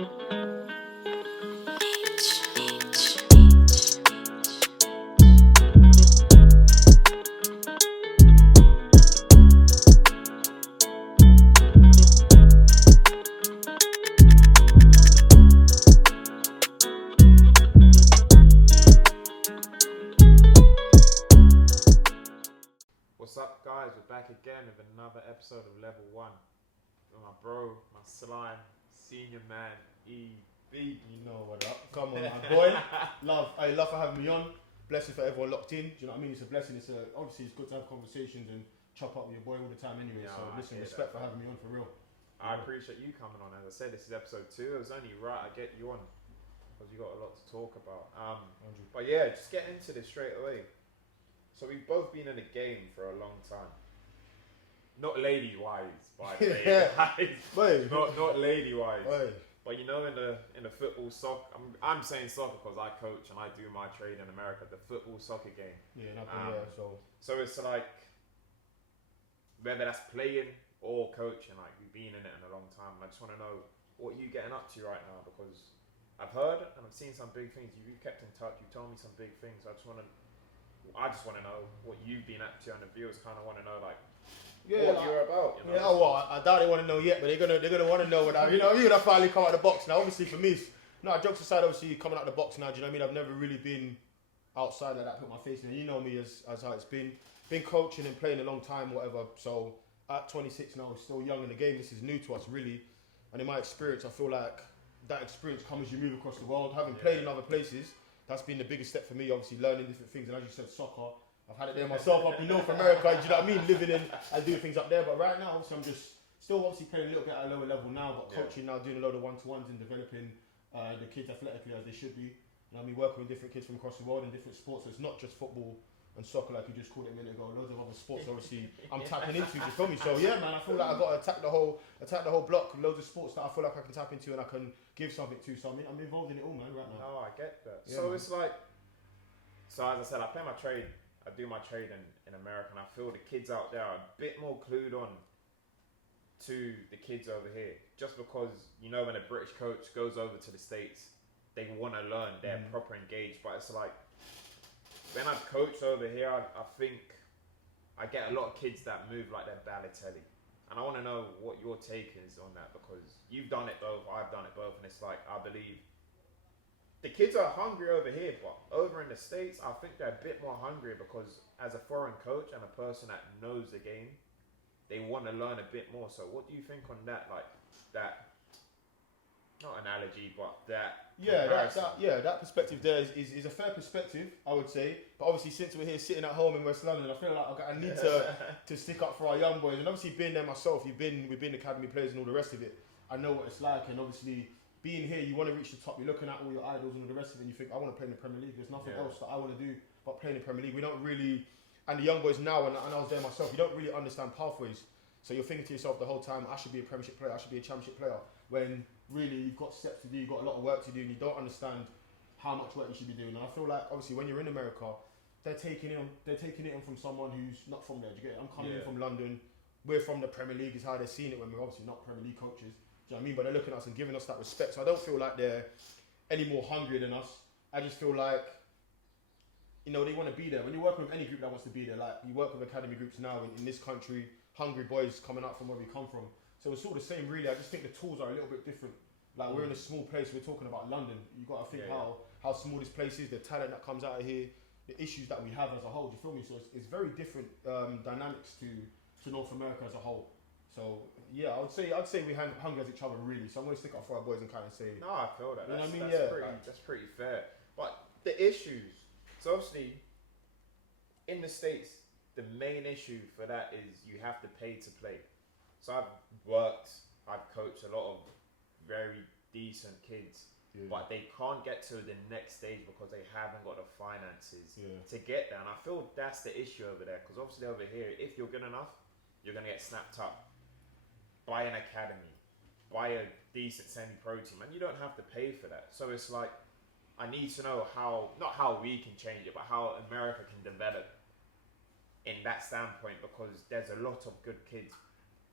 What's up, guys? We're back again with another episode of Level One with my bro, my slime, senior man, EB. You know what up? Come on, my boy. Love for having me on. Blessing for everyone locked in. Do you know what I mean? It's a blessing. Obviously it's good to have conversations and chop up with your boy all the time anyway. Yeah, so listen, respect for having me on for real. I appreciate you coming on. As I said, this is episode 2. It was only right I get you on because you got a lot to talk about. But yeah, just get into this straight away. So we've both been in the game for a long time. Not lady-wise, by the way. Not lady-wise. Wait. But you know, in the football soccer, I'm saying soccer because I coach and I do my trade in America. The football soccer game. Yeah, so it's like whether that's playing or coaching, like we've been in it in a long time. And I just want to know what you're getting up to right now because I've heard and I've seen some big things. You've kept in touch. You told me some big things. I just want to know what you've been up to, and the viewers kind of want to know what you're about. You know? Yeah, well, I doubt they want to know yet, but they're gonna want to know what you're gonna finally come out of the box now. Obviously for me, jokes aside, obviously coming out of the box now. Do you know what I mean? I've never really been outside like that, put my face in. You know me as how it's been coaching and playing a long time, whatever. So at 26 now, still young in the game. This is new to us really, and in my experience, I feel like that experience comes as you move across the world. Having played in other places. That's been the biggest step for me, obviously learning different things. And as you said, soccer, I've had it there myself up from America, do you know what I mean? Living in and doing things up there. But right now, obviously, I'm just still obviously playing a little bit at a lower level now, but coaching now, doing a load of one-to-ones and developing the kids athletically as they should be. You know what I mean? Working with different kids from across the world in different sports. So it's not just football and soccer like you just called it a minute ago. Loads of other sports, obviously, I'm tapping into, you feel me? So yeah, man, I feel like I've got to attack the whole block. Loads of sports that I feel like I can tap into and I can give something to. So I'm involved in it all, man, right now. Oh, I get that. Yeah, so man. it's like, so as I said, I play my trade. I do my trade in America, and I feel the kids out there are a bit more clued on to the kids over here. Just because, you know, when a British coach goes over to the States, they want to learn, they're proper engaged. But it's like, when I've coached over here, I think I get a lot of kids that move like they're Balotelli. And I want to know what your take is on that, because you've done it both, I've done it both, and it's like, I believe the kids are hungry over here, but over in the States, I think they're a bit more hungry because as a foreign coach and a person that knows the game, they want to learn a bit more. So what do you think on that, like that, not analogy, but that that perspective there is a fair perspective, I would say. But obviously, since we're here sitting at home in West London, I feel like I need to stick up for our young boys. And obviously, being there myself, we've been academy players and all the rest of it. I know what it's like, and obviously, being here, you want to reach the top. You're looking at all your idols and all the rest of it, and you think, I want to play in the Premier League. There's nothing else that I want to do but play in the Premier League. We don't really, and the young boys now, and I was there myself, you don't really understand pathways. So you're thinking to yourself the whole time, I should be a Premiership player, I should be a Championship player. When really you've got steps to do, you've got a lot of work to do, and you don't understand how much work you should be doing. And I feel like, obviously, when you're in America, they're taking it in from someone who's not from there. Do you get it? I'm coming in from London. We're from the Premier League, is how they're seeing it when we're obviously not Premier League coaches. Do you know what I mean? But they're looking at us and giving us that respect. So I don't feel like they're any more hungry than us. I just feel like, they want to be there. When you're working with any group that wants to be there, like you work with academy groups now in this country, hungry boys coming up from where we come from. So it's sort of the same, really. I just think the tools are a little bit different. Like we're in a small place. We're talking about London. You've got to think how small this place is, the talent that comes out of here, the issues that we have as a whole. Do you feel me? So it's very different dynamics to North America as a whole. So yeah, I'd say we hung as each other really. So I'm going to stick up for our boys and kind of say. No, I feel that. That's pretty fair. But the issues. So obviously, in the States, the main issue for that is you have to pay to play. So I've coached a lot of very decent kids, but they can't get to the next stage because they haven't got the finances to get there. And I feel that's the issue over there, because obviously over here, if you're good enough, you're going to get snapped up. Buy an academy, buy a decent semi-pro team, and you don't have to pay for that. So it's like, I need to know not how we can change it, but how America can develop in that standpoint, because there's a lot of good kids,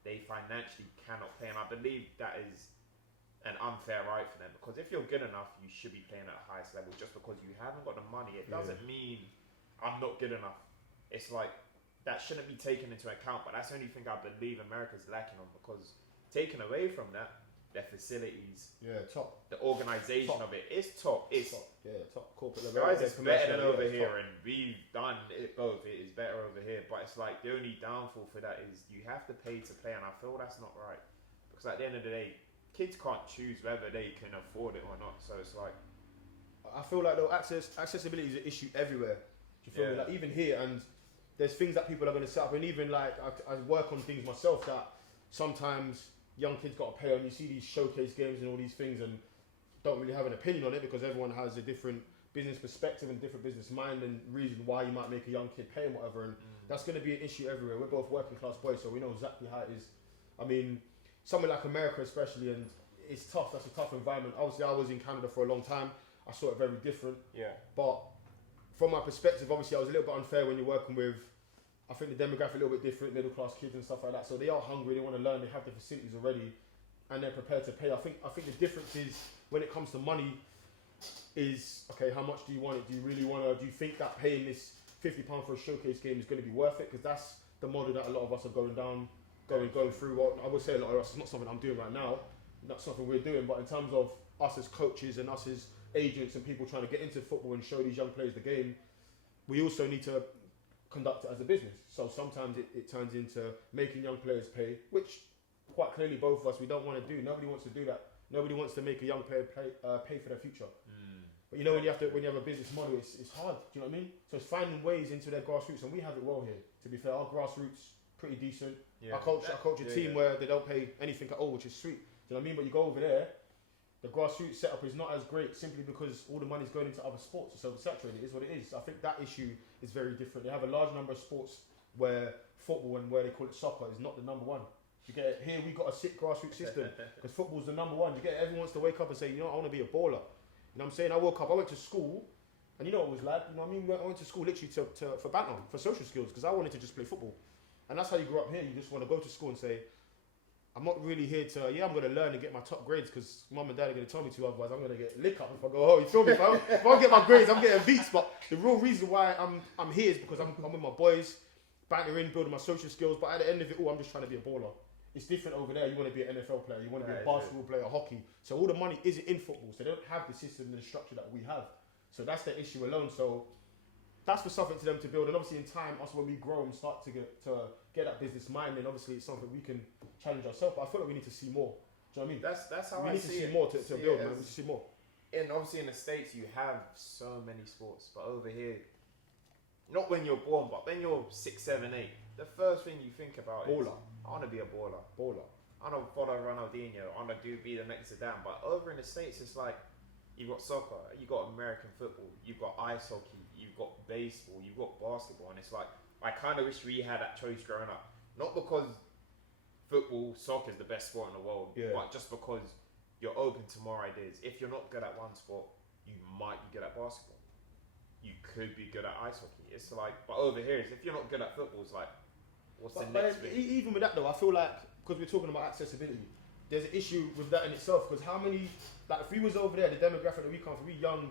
they financially cannot play, and I believe that is an unfair right for them, because if you're good enough, you should be playing at the highest level. Just because you haven't got the money, it doesn't mean I'm not good enough. It's like that shouldn't be taken into account. But that's the only thing I believe America's lacking on, because taken away from that, their facilities, top, the organisation of it is top. It's top corporate level. guys, it's better than over here, and we've done it both. It is better over here, but it's like the only downfall for that is you have to pay to play, and I feel that's not right, because at the end of the day, kids can't choose whether they can afford it or not. So it's like, I feel like though accessibility is an issue everywhere. Do you feel me? Like even here, and there's things that people are going to set up, and even like I work on things myself that sometimes young kids got to pay on. You see these showcase games and all these things, and don't really have an opinion on it, because everyone has a different business perspective and different business mind and reason why you might make a young kid pay and whatever. And that's going to be an issue everywhere. We're both working class boys, so we know exactly how it is. I mean, somewhere like America especially, and it's tough. That's a tough environment. Obviously, I was in Canada for a long time. I saw it very different. yeah, But from my perspective, obviously, I was a little bit unfair when you're working with, I think the demographic a little bit different, middle class kids and stuff like that. So they are hungry, they want to learn, they have the facilities already, and they're prepared to pay. I think the difference is when it comes to money is, okay, how much do you want it? Do you really want to? Do you think that paying this £50 for a showcase game is going to be worth it? Because that's the model that a lot of us are going through. Well, I would say a lot of us, it's not something I'm doing right now, not something we're doing, but in terms of us as coaches and us as agents and people trying to get into football and show these young players the game, we also need to conduct it as a business. So sometimes it turns into making young players pay, which quite clearly both of us, we don't want to do. Nobody wants to do that. Nobody wants to make a young player pay for their future. But you know, when you have a business model, it's hard. Do you know what I mean? So it's finding ways into their grassroots, and we have it well here. To be fair, our grassroots pretty decent. yeah. I coach a team where they don't pay anything at all, which is sweet. Do you know what I mean? But you go over there, the grassroots setup is not as great simply because all the money's going into other sports. It's oversaturated. It is what it is. I think that issue is very different. They have a large number of sports where football and where they call it soccer is not the number one. You get it? Here we got a sick grassroots system because football's the number one. You get it? Everyone wants to wake up and say, you know, I want to be a baller. You know what I'm saying? I woke up, I went to school, and you know what it was like. You know what I mean? I went to school literally for banter, for social skills, because I wanted to just play football. And that's how you grow up here. You just want to go to school and say, I'm not really here to, I'm going to learn and get my top grades because mum and dad are going to tell me to, otherwise I'm going to get lick up if I go, oh, you feel me? If I don't get my grades, I'm getting beats. But the real reason why I'm here is because I'm with my boys, bantering, building my social skills. But at the end of it all, I'm just trying to be a baller. It's different over there. You want to be an NFL player, you want to be a basketball player, hockey. So all the money isn't in football. So they don't have the system and the structure that we have. So that's the issue alone. So that's for something to them to build. And obviously in time, us when we grow and start to get that business mind, then obviously it's something we can challenge ourselves. But I feel like we need to see more. Do you know what I mean? That's how we I need see to see it. more to build, man. We need to see more. And obviously in the States, you have so many sports, but over here, not when you're born, but when you're 6, 7, 8, the first thing you think about is, I want to be a baller. I don't follow Ronaldinho. I want to be the next Zidane. But over in the States, it's like you've got soccer, you've got American football, you've got ice hockey, you've got baseball, you've got basketball, and it's like I kind of wish we had that choice growing up. Not because soccer is the best sport in the world, but just because you're open to more ideas. If you're not good at one sport, you might be good at basketball. You could be good at ice hockey. It's like, but over here, if you're not good at football, it's like, what's the next thing? Even with that though, I feel like, because we're talking about accessibility, there's an issue with that in itself. Because how many, like if we was over there, the demographic that we come from, we young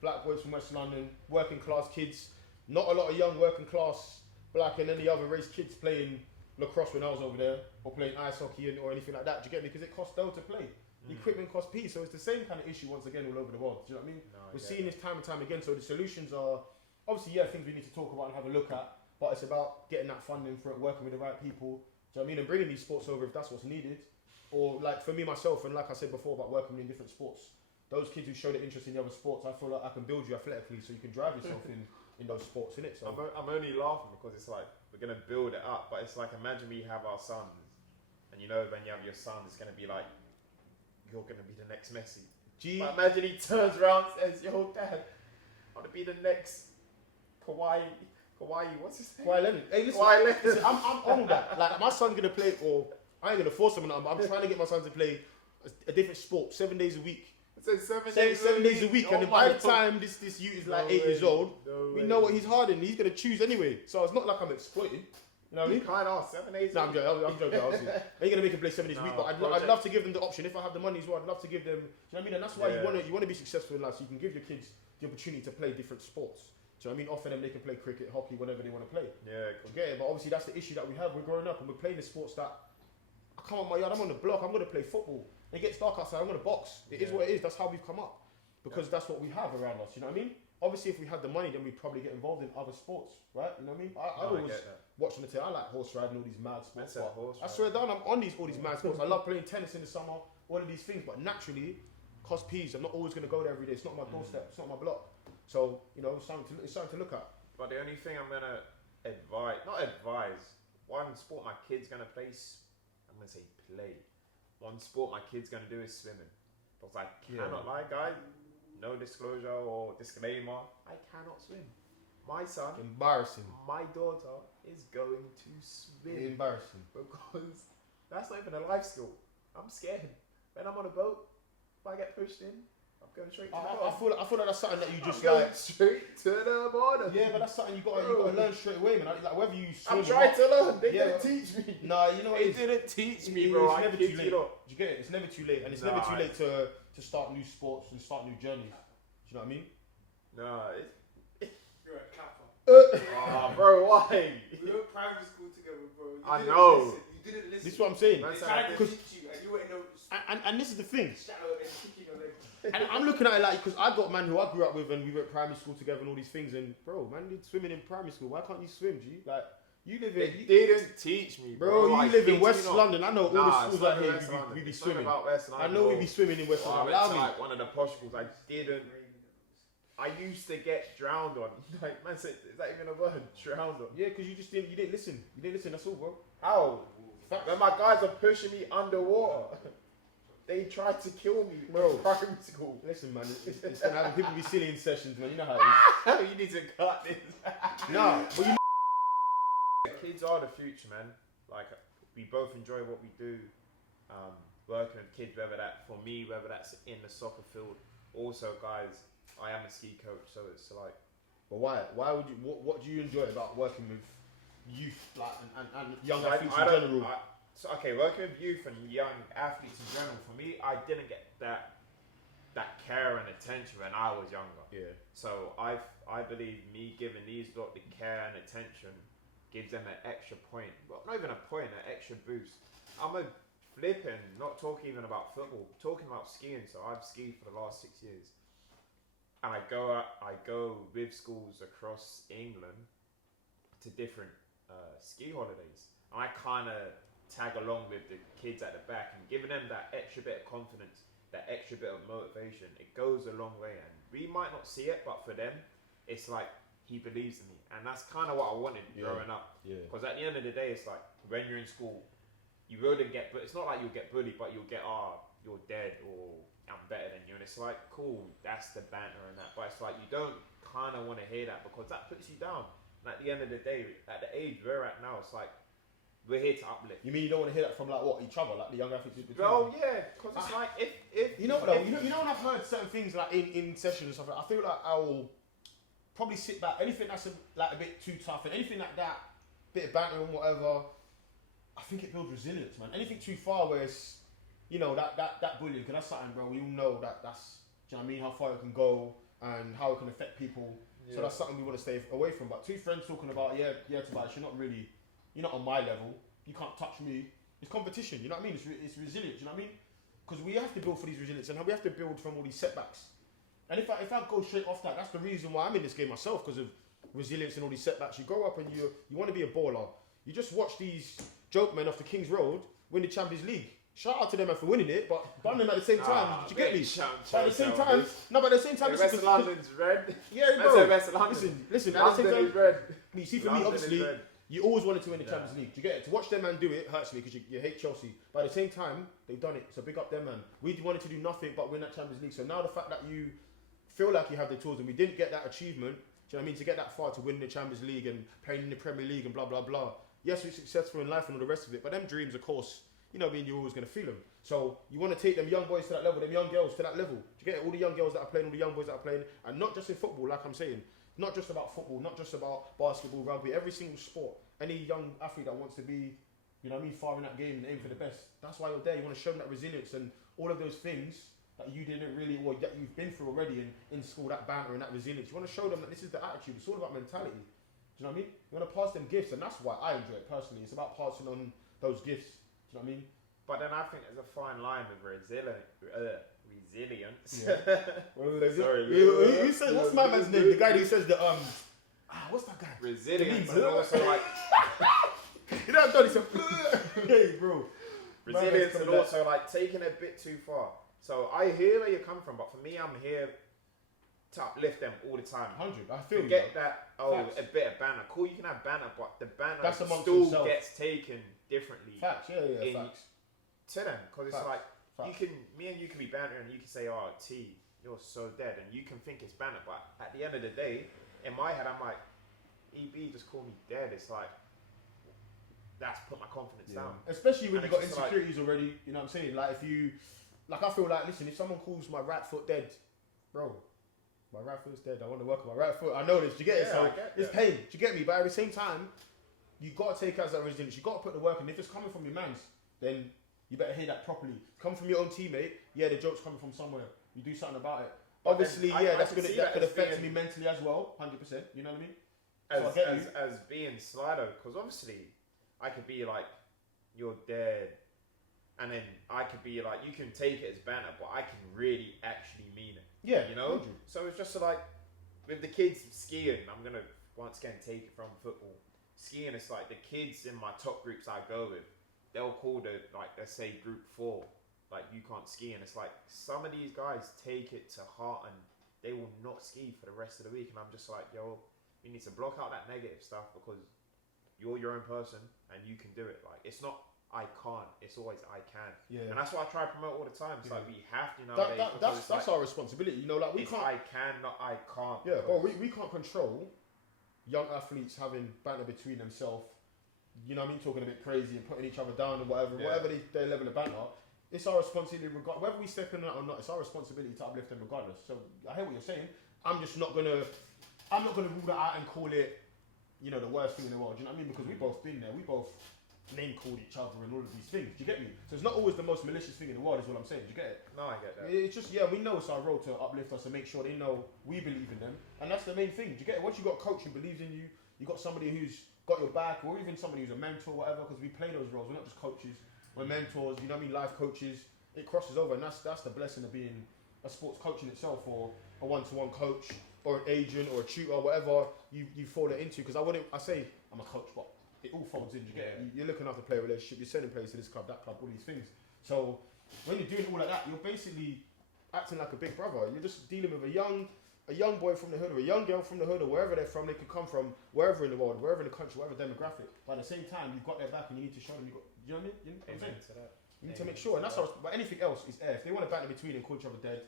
black boys from West London, working class kids, not a lot of young working class black and any other race kids playing lacrosse when I was over there, or playing ice hockey or anything like that. Do you get me? Because it costs dough to play. Equipment costs P, so it's the same kind of issue once again all over the world. Do you know what I mean? We're seeing this time and time again. So the solutions are obviously things we need to talk about and have a look at, but it's about getting that funding for it, working with the right people. Do you know what I mean? And bringing these sports over if that's what's needed. Or like for me myself, and like I said before about working in different sports, those kids who show the interest in the other sports, I feel like I can build you athletically so you can drive yourself in those sports, innit? So I'm only laughing because it's like we're gonna build it up, but it's like imagine we have our sons, and you know when you have your son, it's gonna be like you're gonna be the next Messi. But imagine he turns around and says, "Yo, Dad, I want to be the next Kawhi, what's his name? Kawhi Leonard. Hey, listen, Kawhi Leonard. listen, I'm on that. Like my son's gonna play, or I ain't gonna force him. I'm trying to get my son to play a different sport 7 days a week. It says 7 days a week, and then by the time this youth is like 8 years old, we know what he's hard in. He's gonna choose anyway. So it's not like I'm exploiting. You You know what I mean? Kind of 7 days. No, I'm joking. Obviously, I ain't gonna make them play 7 days a week, but I'd love to give them the option if I have the money as well. I'd love to give them. Do you know what I mean? And that's why you want to be successful in life, so you can give your kids the opportunity to play different sports. Do you know what I mean? Offer them they can play cricket, hockey, whatever they want to play. Yeah. You get it? But obviously that's the issue that we have. We're growing up and we're playing the sports that I come on my yard. I'm on the block. I'm gonna play football. It gets dark outside. I'm gonna box. It is what it is. That's how we've come up because that's what we have around us. You know what I mean? Obviously, if we had the money, then we'd probably get involved in other sports, right? You know what I mean? I always watch on the tail. I like horse riding, all these mad sports. I swear down, I'm on all these mad sports. I love playing tennis in the summer, all of these things. But naturally, cause peas, I'm not always going to go there every day. It's not my doorstep. It's not my block. So, you know, it's something to look at. But the only thing I'm going to not advise, one sport my kid's going to play, I'm going to say play. One sport my kid's going to do is swimming. Because I cannot lie, guys. No disclosure or disclaimer. I cannot swim. My son, embarrassing. My daughter is going to swim. Embarrassing. Because that's not even a life skill. I'm scared. When I'm on a boat, if I get pushed in, I'm going straight to the bottom. I feel like that's something that you just going straight to the bottom. Yeah, but that's something you got to learn straight away, man. Like whether you swim. I'm trying to learn. They didn't teach me. Nah, you know what? They didn't teach me, bro. It's never too late. Do you get it? It's never too late, and it's never too late to start new sports and start new journeys. Do you know what I mean? Nah, you're a kappa. Oh, bro, why? We went primary school together, bro. I know. Listen. You didn't listen. This is what I'm saying. They tried to teach you, and you went no. And this is the thing. Shadow and kicking your leg. And I'm looking at it like, because I got man who I grew up with, and we went primary school together, and all these things. And bro, man did swimming in primary school. Why can't you swim, G? Like you live in. They didn't teach me, bro. You live in West London. I know all the schools out here. We be swimming. I know we be swimming in West London. Allow me. Like one of the posh schools. I didn't. I used to get drowned on. Like, man said, is that even a word? Drowned on. Yeah, because you didn't listen. You didn't listen. That's all, bro. How? When my guys are pushing me underwater, they tried to kill me, bro. Primary school. Listen, man, it's gonna have people be silly in sessions, man. You know how it is. You need to cut this. No, but you. Kids are the future, man. Like, we both enjoy what we do. Working with kids, whether that's in the soccer field. Also, guys, I am a ski coach, so it's like. But why? Why would you? What do you enjoy about working with youth, like and young athletes in general? Working with youth and young athletes in general. For me, I didn't get that care and attention when I was younger. Yeah. So I believe me giving these lot the care and attention gives them an extra point. Well, not even a point, an extra boost. I'm a flipping, not talking even about football, talking about skiing. So I've skied for the last 6 years. And I go with schools across England to different ski holidays. And I kind of tag along with the kids at the back and giving them that extra bit of confidence, that extra bit of motivation. It goes a long way. And we might not see it, but for them, it's like he believes in me. And that's kind of what I wanted growing up. Because at the end of the day, it's like when you're in school, you wouldn't get, but it's not like you'll get bullied, but you'll get, you're dead or I'm better than you, and it's like, cool, that's the banter and that, but it's like you don't kind of want to hear that because that puts you down. And at the end of the day, at the age we're at now, it's like we're here to uplift. You mean you don't want to hear that from like what, each other, like the young athletes between them? Yeah, because it's like if you know what though, you know when I've heard certain things like in sessions and stuff, I feel like I will probably sit back. Anything that's a bit too tough and anything like that, bit of banter and whatever, I think it builds resilience, man. Anything too far where it's, you know, that bullying, because that's something, bro, we all know that's, do you know what I mean, how far it can go and how it can affect people. So that's something we want to stay away from. But two friends talking about, Tobias, you're not on my level, you can't touch me. It's competition, you know what I mean? It's resilience, you know what I mean? Because we have to build for these resilience and we have to build from all these setbacks. And if I go straight off that, that's the reason why I'm in this game myself, because of resilience and all these setbacks. You grow up and you want to be a baller. You just watch these joke men off the King's Road win the Champions League. Shout out to them for winning it, but done them at the same time. Did you get me? But at the same time, West London's red. Yeah, bro. Listen. London is red. You see, for me, obviously, you always wanted to win the Champions League. Do you get it? To watch them man do it hurts me because you hate Chelsea. But at the same time, they've done it. So big up them, man. We wanted to do nothing but win that Champions League. So now the fact that you feel like you have the tools and we didn't get that achievement, do you know what I mean? To get that far to win the Champions League and playing in the Premier League and blah, blah, blah. Yes, we're successful in life and all the rest of it. But them dreams, of course, you know what I mean, you're always going to feel them. So you want to take them young boys to that level, them young girls to that level. Do you get it? All the young girls that are playing, all the young boys that are playing, and not just in football, like I'm saying. Not just about football, not just about basketball, rugby, every single sport. any young athlete that wants to be, you know what I mean, far in that game and aim for the best. That's why you're there. You want to show them that resilience and all of those things that you didn't really, or that you've been through already in school, that banter and that resilience. You want to show them that this is the attitude. It's all about mentality. Do you know what I mean? You want to pass them gifts, and that's why I enjoy it personally. It's about passing on those gifts. Do you know what I mean? But then I think there's a fine line with resilience. Yeah. Sorry. Who says, what's my man's name? The guy who says the what's that guy? Resilience The meme. and also like You know, Johnny said, hey, bro. resilience and also like taking it a bit too far. So I hear where you come from, but for me, I'm here to uplift them all the time. 100. I feel Forget you, that. Facts. A bit of banner. Cool, you can have banner, but the banner That's amongst still yourself. gets taken differently. Facts, yeah, facts. To them, because it's Facts. like Facts. me and you can be banter, and you can say, "Oh, T, you're so dead," and you can think it's banner, but at the end of the day, in my head, I'm like, EB just called me dead. It's like that's put my confidence down. Especially when And you've got it's just insecurities already, you know what I'm saying? Like, if you, like, I feel like, listen, if someone calls my right foot dead, bro, my right foot's dead, I want to work on my right foot. I know this, do you get it? Yeah, So I get it's that. pain, do you get me? But at the same time, you got to take it as that resilience. You got to put the work in. If it's coming from your mans, then you better hear that properly. Come from your own teammate, yeah, the joke's coming from somewhere. You do something about it. But Obviously, then I yeah, can see that could as affect being- me mentally as well, 100%. You know what I mean? So I get you. As being Slido, because obviously I could be like, you're dead, and then I could be like, you can take it as banter, but I can really actually mean it. Yeah, You know? 100. So it's just like, with the kids skiing, I'm going to once again take it from football. Skiing, it's like the kids in my top groups I go with, they'll call the, like, let's say group 4, like, you can't ski, and it's like, some of these guys take it to heart and they will not ski for the rest of the week, and I'm just like, yo, you need to block out that negative stuff because you're your own person and you can do it. Like, it's not I can't, it's always I can. Yeah. And that's what I try to promote all the time. It's like we have to That, nowadays. that's our responsibility. You know, like we it's can't. I can, not I can't. Yeah, but we can't control young athletes having banter between themselves. You know what I mean? Talking a bit crazy and putting each other down and whatever, their level of banter. It's our responsibility, whether we step in that or not. It's our responsibility to uplift them regardless. So I hear what you're saying. I'm not gonna rule that out and call it, you know, the worst thing in the world. Do you know what I mean? Because we both been there. We both name called each other and all of these things. Do you get me? So it's not always the most malicious thing in the world, is what I'm saying. Do you get it? No, I get that. It's just, we know it's our role to uplift us and make sure they know we believe in them. And that's the main thing. Do you get it? Once you've got a coach who believes in you, you've got somebody who's got your back, or even somebody who's a mentor, whatever, because we play those roles. We're not just coaches, we're mentors, you know what I mean? Life coaches. It crosses over, and that's the blessing of being a sports coach in itself, or a one-to-one coach, or an agent, or a tutor, whatever you fall into. Because I say I'm a coach, but it all folds in. You get it? You're looking after player relationship, you're sending players to this club, that club, all these things. So when you're doing all of that, you're basically acting like a big brother. You're just dealing with a young boy from the hood, or a young girl from the hood, or wherever they're from. They could come from wherever in the world, wherever in the country, whatever demographic. But at the same time, you've got their back, and you need to show them. You know what I mean? You know what I'm saying? To that. You need to make sure, and that's how. But anything else is air. If they want to banter between and call each other dead,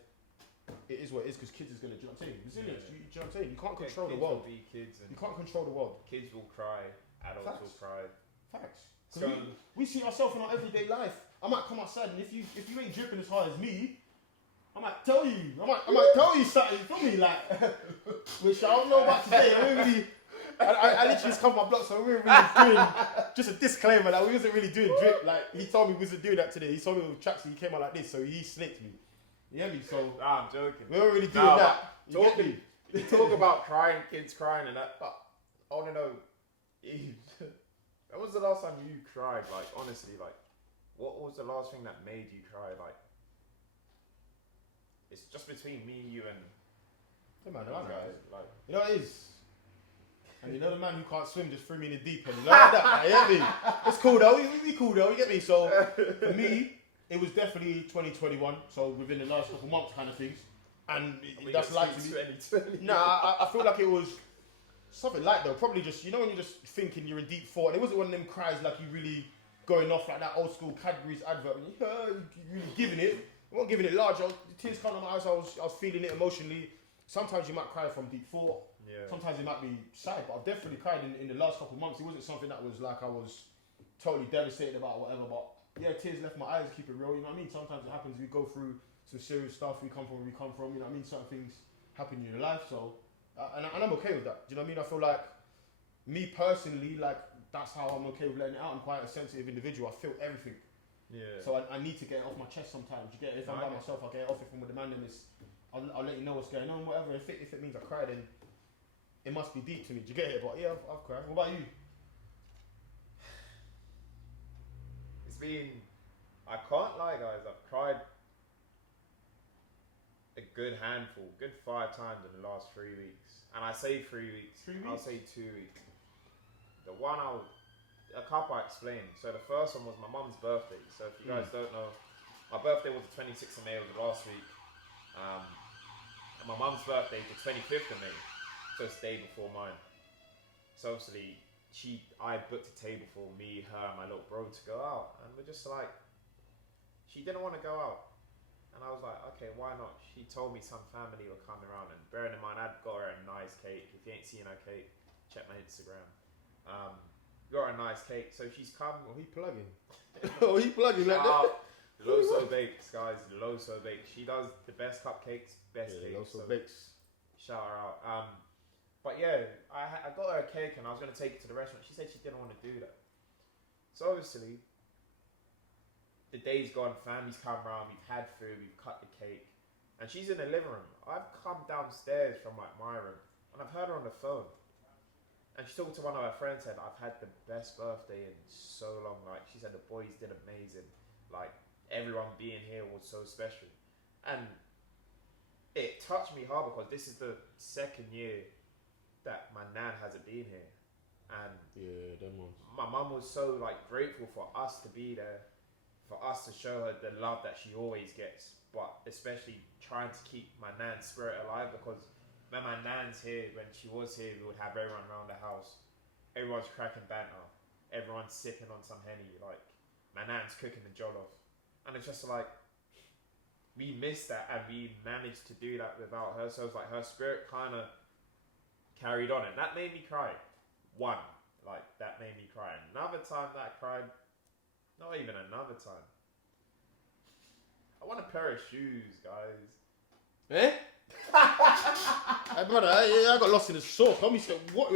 it is what it is. Because kids is gonna. Do you know what I'm saying? Resilience. Yeah. You know what I'm saying? You can't control the kids world. Will be kids and You can't control the world. kids will cry. Adults Facts. will cry. Facts. So- We see ourselves in our everyday life. I might come outside, and if you ain't dripping as hard as me, I might tell you. I might tell you something. You feel me? Like, which I don't know about today. I literally just come from my block, so we weren't really doing. Just a disclaimer, like we wasn't really doing drip. Like he told me we wasn't doing that today. He told me with tracksuit, he came out like this, so he snaked me. You hear me? So Nah, I'm joking. we weren't really doing Nah, that. You get me? You talk about crying, kids crying and that, but I want to know, when was the last time you cried? Like, honestly, like, what was the last thing that made you cry? Like, it's just between me, you, and Hey man, I guys. like, You know what it is? And you know the man who can't swim just threw me in the deep end. You know like that? You get me? It's cool though. We cool though. You get me? So for me, it was definitely 2021. So within the last couple months, kind of things. And that's likely. 2020. Nah, I feel like it was something light though. Probably just, you know, when you're just thinking you're in deep thought. And it wasn't one of them cries like you really going off like that old school Cadbury's advert. When you really giving it. I wasn't giving it large. The tears coming out my eyes. I was feeling it emotionally. Sometimes you might cry from deep thought. Yeah. Sometimes it might be sad, but I've definitely cried in the last couple of months. It wasn't something that was like I was totally devastated about or whatever, but yeah, tears left my eyes, keep it real, you know what I mean? Sometimes it happens, we go through some serious stuff, we come from where we come from, you know what I mean? Certain things happen in your life, so, and I'm okay with that, do you know what I mean? I feel like, me personally, like, that's how I'm okay with letting it out. I'm quite a sensitive individual. I feel everything. Yeah. So I need to get it off my chest sometimes. You get it? If I'm by myself, I get it off. If I'm with the man, then I'll let you know what's going on, whatever. If it means I cry, then it must be deep to me. Do you get it? But yeah, I've cried. What about you? It's been, I can't lie, guys. I've cried a good handful, good 5 times in the last 3 weeks. And I say 3 weeks. 3 weeks? I'll say 2 weeks. A couple I explained. So the first one was my mum's birthday. So if you guys don't know, my birthday was the 26th of May, was the last week. And my mum's birthday is the 25th of May. So it's the day before mine. So obviously, I booked a table for me, her, and my little bro to go out. And we're just like, she didn't want to go out. And I was like, okay, why not? She told me some family were coming around. And bearing in mind, I'd got her a nice cake. If you ain't seen her cake, check my Instagram. Got her a nice cake. So she's come. Oh, he plugging. Oh, he plugging like that. Loso Bakes, guys. Loso Bakes. She does the best cupcakes, best cakes. Loso so Bakes. shout her out. But yeah, I got her a cake and I was going to take it to the restaurant. She said she didn't want to do that. So obviously, the day's gone, family's come around, we've had food, we've cut the cake. And she's in the living room. I've come downstairs from like my room and I've heard her on the phone. And she talked to one of her friends, said, I've had the best birthday in so long. Like, she said the boys did amazing. Like, everyone being here was so special. And it touched me hard because this is the 2nd year that my nan hasn't been here. And yeah, them ones. my mum was so like grateful for us to be there, for us to show her the love that she always gets, but especially trying to keep my nan's spirit alive because when my nan's here, when she was here, we would have everyone around the house. Everyone's cracking banter. Everyone's sipping on some Henny. Like, my nan's cooking the jollof. And it's just like, we missed that and we managed to do that without her. So it's like her spirit kind of carried on. And that made me cry. That made me cry. Another time that I cried, not even another time. I want a pair of shoes, guys. Eh? Hey, brother, I got lost in the sauce. Homie said, what?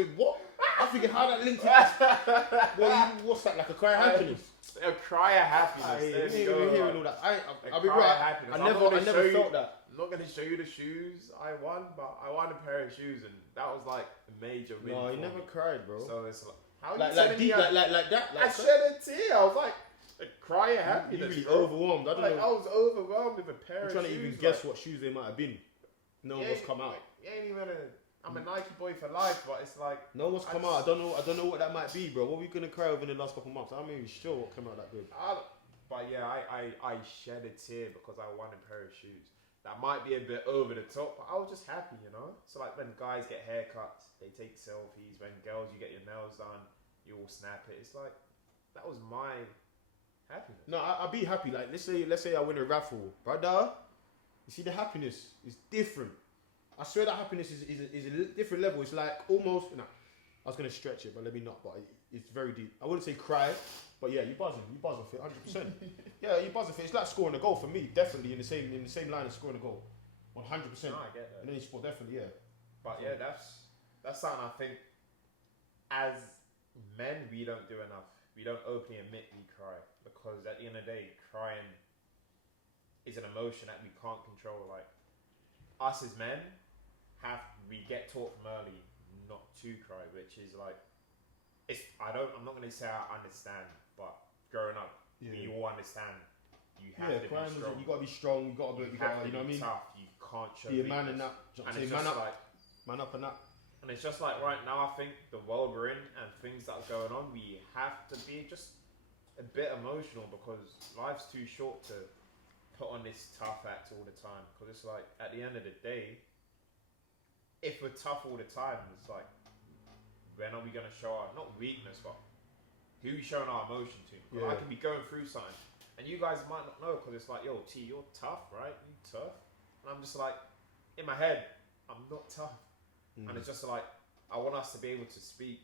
I figured how that linked it. What's that, like a cry of happiness? A cry of happiness. We're hearing all that. I'll be cry right. of happiness. I never felt that. I'm not going to show you the shoes I won, but I won a pair of shoes, and that was like a major win. No, you never cried, bro. So it's like, how like you deep, like that. I shed a tear. I was like, a cry of You happiness. really bro. overwhelmed. I don't Like, know. I was overwhelmed with a pair I'm of trying shoes. to even guess what shoes they might have been. No one's come out. I'm a Nike boy for life, but it's like No one's come out. I don't know what that might be, bro. What are we gonna cry over in the last couple of months? I'm not even sure what came out that good. But yeah, I shed a tear because I won a pair of shoes. That might be a bit over the top, but I was just happy, you know? So like when guys get haircuts, they take selfies. When girls, you get your nails done, you all snap it. It's like, that was my happiness. No, I'd be happy. Like, let's say I win a raffle. Brother, you see the happiness is different. I swear that happiness is a different level. It's like almost, I was going to stretch it, but let me not. But it's very deep. I wouldn't say cry, but yeah, you buzzing off it, 100%. Yeah, you buzzing off it. It's like scoring a goal for me, definitely in the same line as scoring a goal, 100%. No, I get that. In any sport, definitely, yeah. But yeah, that's something I think as men we don't do enough. We don't openly admit we cry because at the end of the day, crying is an emotion that we can't control. Like us as men, we get taught from early not to cry, which is like I'm not gonna say I understand, but growing up, we all understand. You have to be strong. You gotta be strong. You gotta you know what I mean? Tough. You can't show. Be a man in that. And Say it's man just up, like, man up, and that. and it's just like right now, I think the world we're in and things that are going on, we have to be just a bit emotional because life's too short to put on this tough act all the time. Because it's like at the end of the day, if we're tough all the time, it's like when are we gonna show our not weakness, but who are we showing our emotion to? Because I can be going through something, and you guys might not know because it's like, yo, T, you're tough, right? You tough, and I'm just like, in my head, I'm not tough, and it's just like I want us to be able to speak.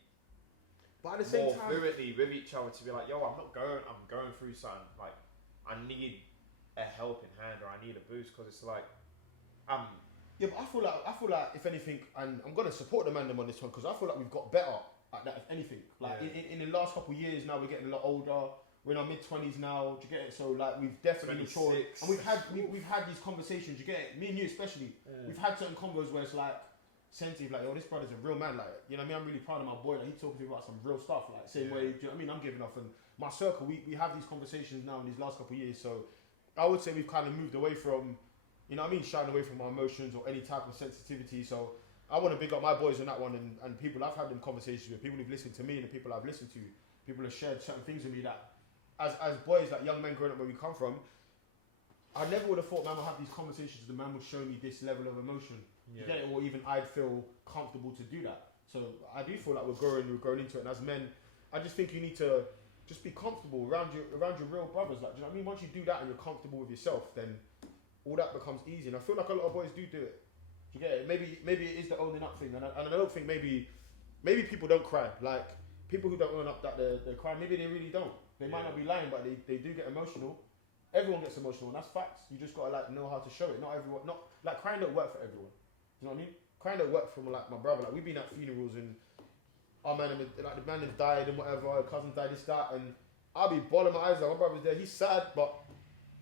But at the same more time, fluidly with each other to be like, yo, I'm going through something. Like, I need a helping hand or I need a boost because it's like, yeah, but I feel like if anything, and I'm gonna support the man them on this one because I feel like we've got better like that, if anything. Like Yeah. in the last couple of years now, we're getting a lot older. We're in our mid-20s now. Do you get it? So like we've definitely matured, 26. and we've had these conversations. Do you get it? Me and you especially. Yeah. We've had certain combos where it's like sensitive, like, yo, this brother's a real man. Like, you know what I mean? I'm really proud of my boy. Like, he talking to me about some real stuff. Like, same way. Do you know what I mean? I'm giving off, and my circle, we have these conversations now in these last couple of years. So I would say we've kind of moved away from, you know what I mean, shying away from our emotions or any type of sensitivity. So I want to big up my boys on that one, and people I've had them conversations with, people who've listened to me, and the people I've listened to, people have shared certain things with me that, as boys, like young men growing up where we come from, I never would have thought man would have these conversations. The man would show me this level of emotion, you get it, or even I'd feel comfortable to do that. So I do feel like we're growing into it. And as men, I just think you need to just be comfortable around your real brothers. Like, do you know what I mean? Once you do that and you're comfortable with yourself, then all that becomes easy. And I feel like a lot of boys do it. Do you get it? Maybe it is the owning up thing, and I don't think maybe people don't cry. Like people who don't own up that they're crying, maybe they really don't. They might not be lying, but they do get emotional. Everyone gets emotional, and that's facts. You just gotta like know how to show it. Not everyone, not like crying don't work for everyone. Do you know what I mean? Crying don't work for like my brother. Like we've been at funerals and our man, like the man has died and whatever. Our cousin died, this that, and I'll be bawling my eyes out. My brother's there. He's sad, but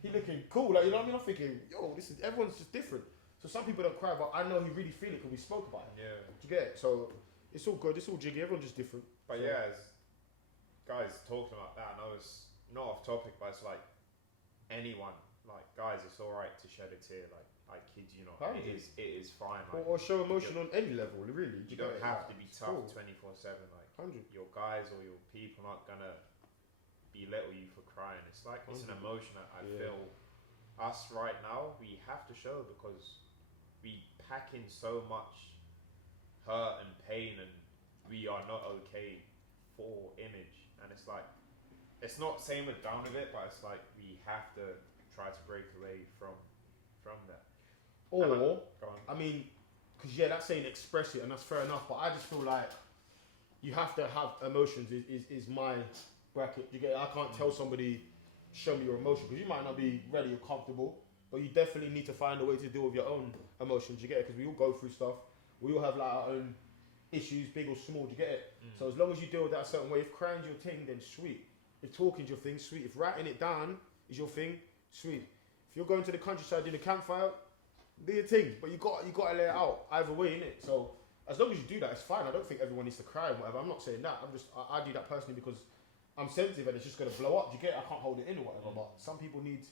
he looking cool. Like you know what I mean? I'm thinking, yo, this is everyone's just different. So some people don't cry, but I know he really feel it because we spoke about it. Yeah. Do you get it? So it's all good. It's all jiggy. Everyone's just different. But So, yeah, as guys talking about that, I know it's not off topic, but it's like anyone, like guys, it's alright to shed a tear, like kids, you know, it is fine. Like, or show emotion on any level, really. you don't have to be It's tough cool. 24/7. Like 100. your guys or your people aren't gonna belittle you for crying. It's like it's an emotion that I feel us right now we have to show because we pack in so much hurt and pain, and we are not okay for image, and it's like it's not saying we're down with it, but it's like we have to try to break away from that. Or go on. I mean, because that's saying express it, and that's fair enough. But I just feel like you have to have emotions. Is my bracket? You get it? I can't tell somebody show me your emotion because you might not be ready or comfortable, but you definitely need to find a way to deal with your own emotions. You get it? Because we all go through stuff. We all have like our own issues, big or small. Do you get it? So as long as you deal with that a certain way, if crying's your thing, then sweet. If talking's your thing, sweet. If writing it down is your thing, sweet. If you're going to the countryside doing a campfire, do your thing. But you got to lay it out either way, innit? So as long as you do that, it's fine. I don't think everyone needs to cry and whatever. I'm not saying that. I do that personally because I'm sensitive and it's just gonna blow up. Do you get it? I can't hold it in or whatever. But some people need,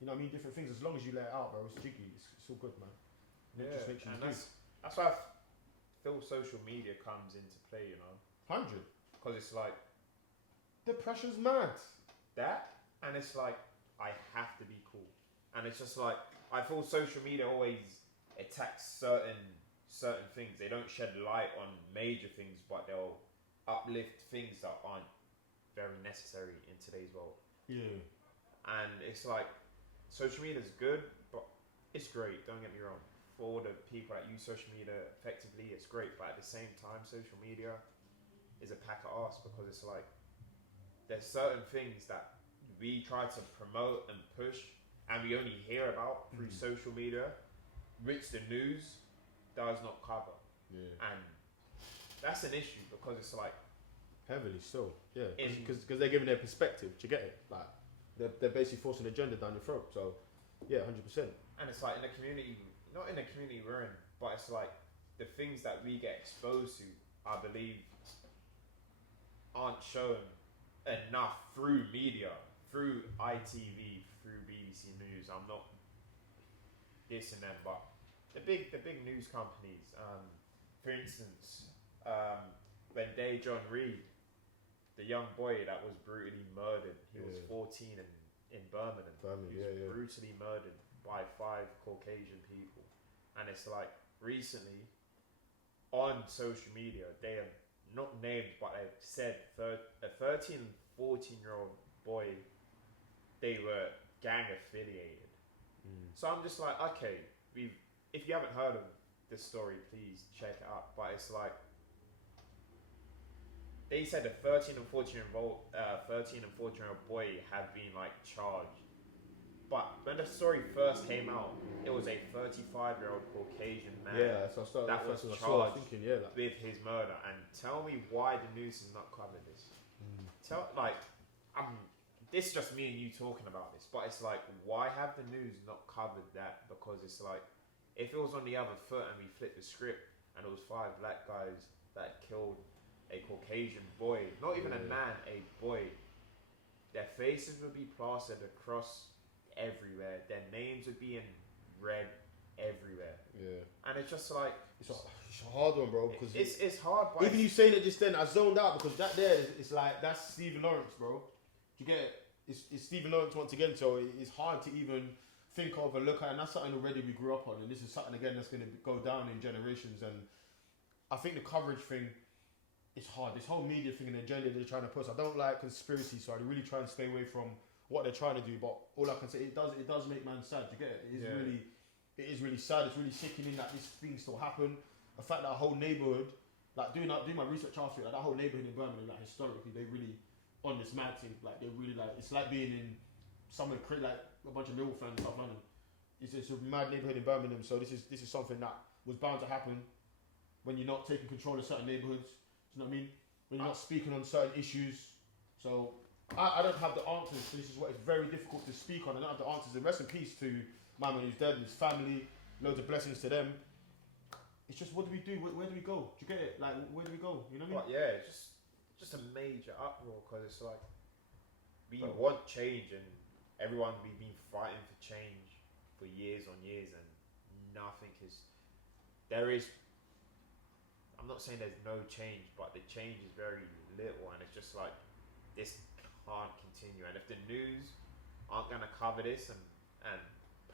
you know what I mean, different things. As long as you lay it out, bro, it's jiggy. It's all good, man. It just makes you and do. that's why I feel social media comes into play, you know, 100. because it's like The pressure's mad. that, and it's like I have to be cool, and it's just like I feel social media always attacks certain things. They don't shed light on major things, but they'll uplift things that aren't very necessary in today's world. Yeah. And it's like social media is good, but it's great. Don't get me wrong. For all the people that use social media effectively, it's great. But at the same time, social media is a pack of arse because it's like there's certain things that we try to promote and push, and we only hear about through social media, which the news does not cover. Yeah. And that's an issue because it's like Heavily so. Yeah. Because they're giving their perspective. Do you get it? Like they're basically forcing an agenda down your throat. So yeah, 100%. and it's like in the community, not in the community we're in, but it's like the things that we get exposed to, I believe, aren't shown enough through media, through ITV, through BBC News. I'm not dissing them, but the big news companies, for instance, when John Reed, the young boy that was brutally murdered, he was 14 in Birmingham. He was brutally murdered by 5 Caucasian people. And it's like, recently, on social media, they have not named, but they've said a 13 and 14-year-old boy, they were gang affiliated. So I'm just like, okay, if you haven't heard of this story, please check it out. But it's like, they said a 13 and 14-year-old boy have been like charged, But when the story first came out, it was a 35-year-old Caucasian man Yeah, so I started that was first charged thinking, yeah, like, with his murder. And tell me why the news has not covered this. This is just me and you talking about this, but it's like, why have the news not covered that? Because it's like, if it was on the other foot and we flipped the script and it was 5 black guys that killed a Caucasian boy, not even a man, a boy, their faces would be plastered across everywhere. Their names would be in red everywhere. Yeah. And it's just like, it's a hard one, bro. Because it's hard. But even you saying it just then, I zoned out because that there is like, that's Stephen Lawrence, bro. You get it? It's Stephen Lawrence once again, so it's hard to even think of and look at, and that's something already we grew up on, and this is something again that's going to go down in generations. And I think the coverage thing is hard. This whole media thing and the agenda they're trying to push, I don't like conspiracy, so I really try and stay away from what they're trying to do. But all I can say, it does make man sad. You get it? It is really sad. It's really sickening that this thing still happened. The fact that a whole neighborhood, like doing my research after it, like that whole neighborhood in Birmingham, like historically, they really on this mad thing. Like they really like, it's like being in somewhere like a bunch of Liverpool fans in South London. It's a mad neighborhood in Birmingham. So this is something that was bound to happen when you're not taking control of certain neighborhoods. Do you know what I mean? When you're not speaking on certain issues. So I don't have the answers. So this is what it's very difficult to speak on. I don't have the answers. And rest in peace to my man who's dead and his family. Loads of blessings to them. It's just, what do we do? Where do we go? Do you get it? Like, where do we go? You know what I mean? But yeah, it's just a major uproar, because it's like, we want change, and we've been fighting for change for years on years, and nothing is. I'm not saying there's no change, but the change is very little, and it's just like, this can't continue. And if the news aren't gonna cover this and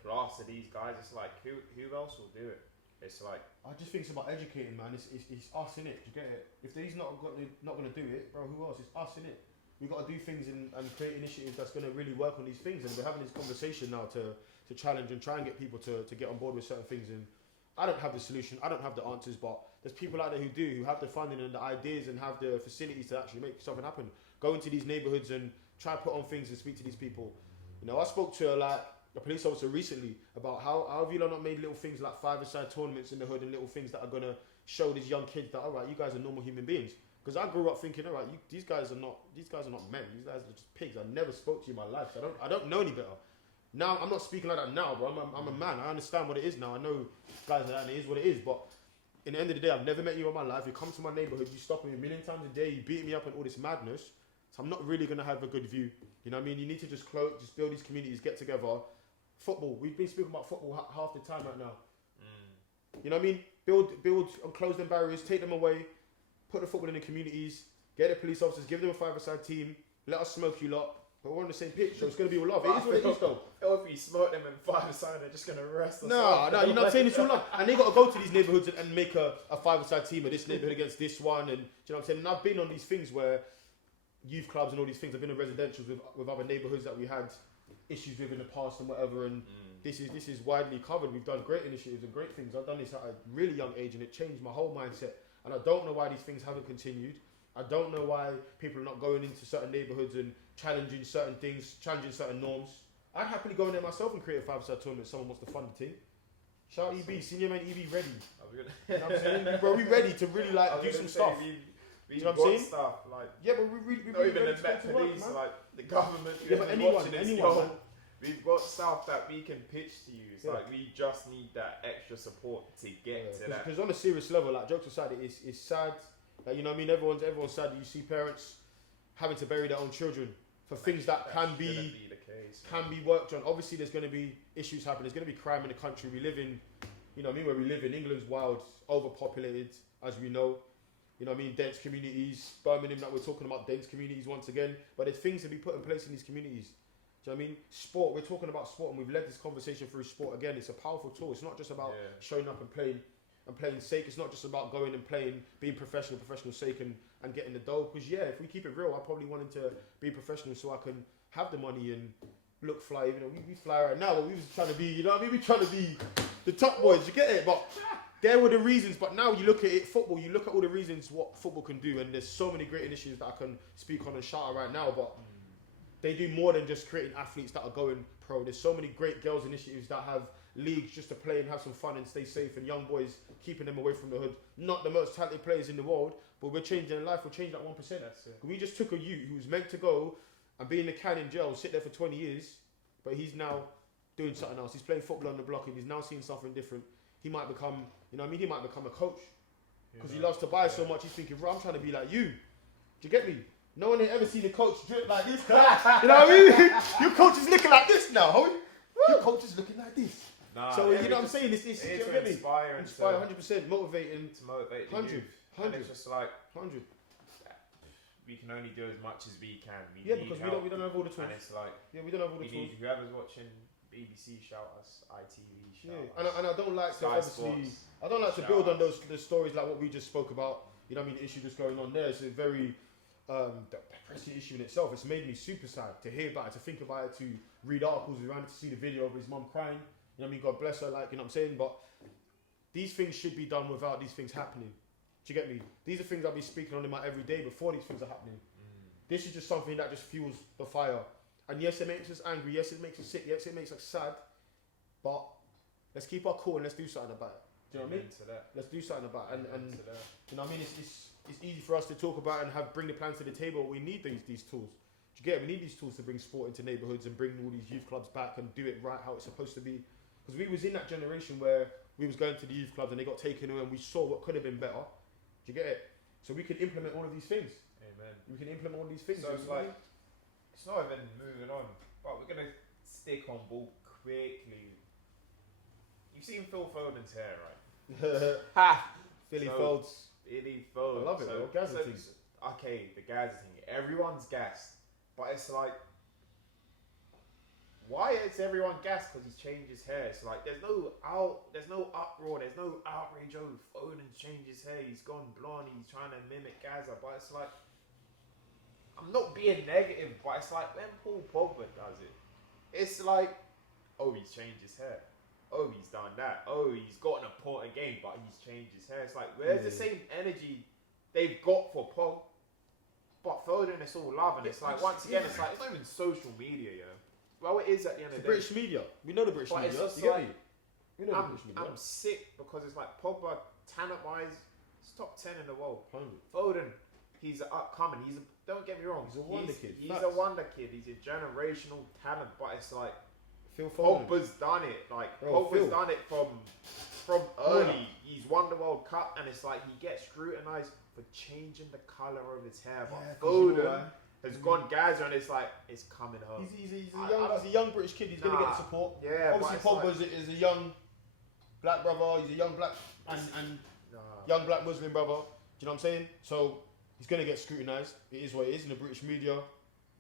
plaster these guys, it's like, who else will do it? It's like, I just think it's about educating, man. It's us, innit? Do you get it? If they's not gonna do it, bro, who else? It's us, innit? We got to do things and create initiatives that's gonna really work on these things. And we're having this conversation now to challenge and try and get people to get on board with certain things. And I don't have the solution. I don't have the answers, but there's people out there who do, who have the funding and the ideas and have the facilities to actually make something happen. Go into these neighborhoods and try and put on things and speak to these people. You know, I spoke to a police officer recently about how have you not made little things like 5-a-side tournaments in the hood and little things that are gonna show these young kids that, all right, you guys are normal human beings. Because I grew up thinking, all right, these guys are not men. These guys are just pigs. I never spoke to you in my life. So I don't know any better. Now I'm not speaking like that now, bro. I'm a man. I understand what it is now. I know guys like that, and it is what it is. But in the end of the day, I've never met you in my life. You come to my neighborhood, you stop me a million times a day, you beat me up and all this madness. So I'm not really gonna have a good view. You know what I mean? You need to just build these communities, get together. Football. We've been speaking about football half the time right now. You know what I mean? Build and close them barriers, take them away, put the football in the communities, get the police officers, give them a 5-a-side team, let us smoke you lot, but we're on the same pitch, so it's going to be all love. It is what it is though. If you smoke them in 5-a-side, they're just going to arrest us. No, you're not saying it's all love. And they got to go to these neighbourhoods and make a 5-a-side team of this neighbourhood against this one, and do you know what I'm saying? And I've been on these things where youth clubs and all these things, I've been in residentials with other neighbourhoods that we had issues with in the past and whatever, and this is widely covered. We've done great initiatives and great things. I've done this at a really young age, and it changed my whole mindset. And I don't know why these things haven't continued. I don't know why people are not going into certain neighbourhoods and challenging certain things, challenging certain norms. I'd happily go in there myself and create a 5-a-side tournament if someone wants to fund the team. Shout EB, senior man EB ready. You know what I'm saying? Bro, we ready to really do some stuff. We you know what I'm saying? Stuff like, yeah, but we really not even ready the Met Police, like the government. Yeah, but anyone. We've got stuff that we can pitch to you. It's like, we just need that extra support to get to that. Because on a serious level, like, jokes aside, it's sad. Like, you know what I mean? Everyone's sad. You see parents having to bury their own children for things that can be the case, can be worked on. Obviously, there's going to be issues happening. There's going to be crime in the country we live in. You know what I mean? Where we live in, England's wild, overpopulated, as we know. You know what I mean? Dense communities. Birmingham, that we're talking about, dense communities once again. But there's things to be put in place in these communities. Do you know what I mean? Sport, we're talking about sport, and we've led this conversation through sport. Again, it's a powerful tool. It's not just about showing up and playing sake. It's not just about going and playing, being professional sake and getting the dough. Because if we keep it real, I probably wanted to be professional so I can have the money and look fly. Even though we fly right now, but we was trying to be, you know what I mean? We trying to be the top boys, you get it? But there were the reasons. But now you look at it, football, you look at all the reasons what football can do, and there's so many great initiatives that I can speak on and shout out right now. But they do more than just creating athletes that are going pro. There's so many great girls initiatives that have leagues just to play and have some fun and stay safe, and young boys keeping them away from the hood. Not the most talented players in the world, but we're changing their life. We're changing that 1%. That's it. We just took a youth who's meant to go and be in the can in jail, sit there for 20 years, but he's now doing something else. He's playing football on the block and he's now seeing something different. He might become, you know what I mean? He might become a coach because he loves to buy so much. He's thinking, bro, I'm trying to be like you. Do you get me? No one had ever seen a coach drip like this. You know what I mean? Your coach is looking like this now, homie. Your coach is looking like this. Nah, So yeah, you know what I'm saying? It's to inspire, and inspire, 100%, motivating. to motivate the 100, youth. And it's just like 100. we can only do as much as we can. We Yeah, need because help, we don't have all the tools. and it's like Yeah, we don't have all the we tools. need whoever's watching BBC, shout us, ITV, shout Yeah, us. and I don't like to Sky obviously. Sports, I don't like to shout build on outs. those stories like what we just spoke about. You know what I mean? The issue that's going on there. It's a very depressing issue in itself. It's made me super sad to hear about it, to think about it, to read articles around it, to see the video of his mum crying. You know what I mean? God bless her, like, you know what I'm saying? But these things should be done without these things happening. Do you get me? These are things I'll be speaking on in my everyday before these things are happening. This is just something that just fuels the fire. And yes, it makes us angry. Yes, it makes us sick. Yes, it makes us sad. But let's keep our cool and let's do something about it. Do you know what I mean? Into that. Let's do something about it. And Into that. you know what I mean? It's easy for us to talk about and bring the plans to the table. We need these tools. Do you get it? We need these tools to bring sport into neighbourhoods and bring all these youth clubs back and do it right how it's supposed to be. Because we was in that generation where we was going to the youth clubs and they got taken away and we saw what could have been better. Do you get it? So we can implement all of these things. Amen. We can implement all these things. So it's like, it's not even moving on, but we're gonna stick on ball quickly. You've seen Phil Foden's hair, right? Ha! Philly So- folds. Billy Foden. I love it, though. Gaza thing. Okay, the Gaza thing. Everyone's gassed, but it's like, why is everyone gassed? Because he's changed his hair. It's like there's no uproar, there's no outrage. Oh, Foden's changed his hair. He's gone blonde. He's trying to mimic Gaza, but it's like, I'm not being negative, but it's like when Paul Pogba does it, it's like, oh, he's changed his hair. Oh, he's done that. Oh, he's got an important game, but he's changed his hair. It's like, where's the same energy they've got for Pog? But Foden, it's all love, and it's like, once again, it's like, it's not even social media, you know. Well, it is at the end of the day. British media. We know the British But it's media. just You get like- me? We know the British media. I'm sick because it's like Pogba, talent-wise, he's top 10 in the world. 100. Foden, he's upcoming. Don't get me wrong. He's a wonder kid. He's Facts. a wonder kid. He's a generational talent, but it's like, Phil Foden. Pogba's done it. Like Bro, Pogba's Phil. done it from early. He's won the World Cup, and it's like he gets scrutinised for changing the colour of his hair. But Yeah, 'cause you know Foden has gone Gaza, and it's like it's coming home. He's I a young British kid. He's gonna get Nah. the support. Yeah, Obviously, but Pogba is a young black brother. He's a young black and Nah. young black Muslim brother. Do you know what I'm saying? So he's gonna get scrutinised. It is what it is in the British media.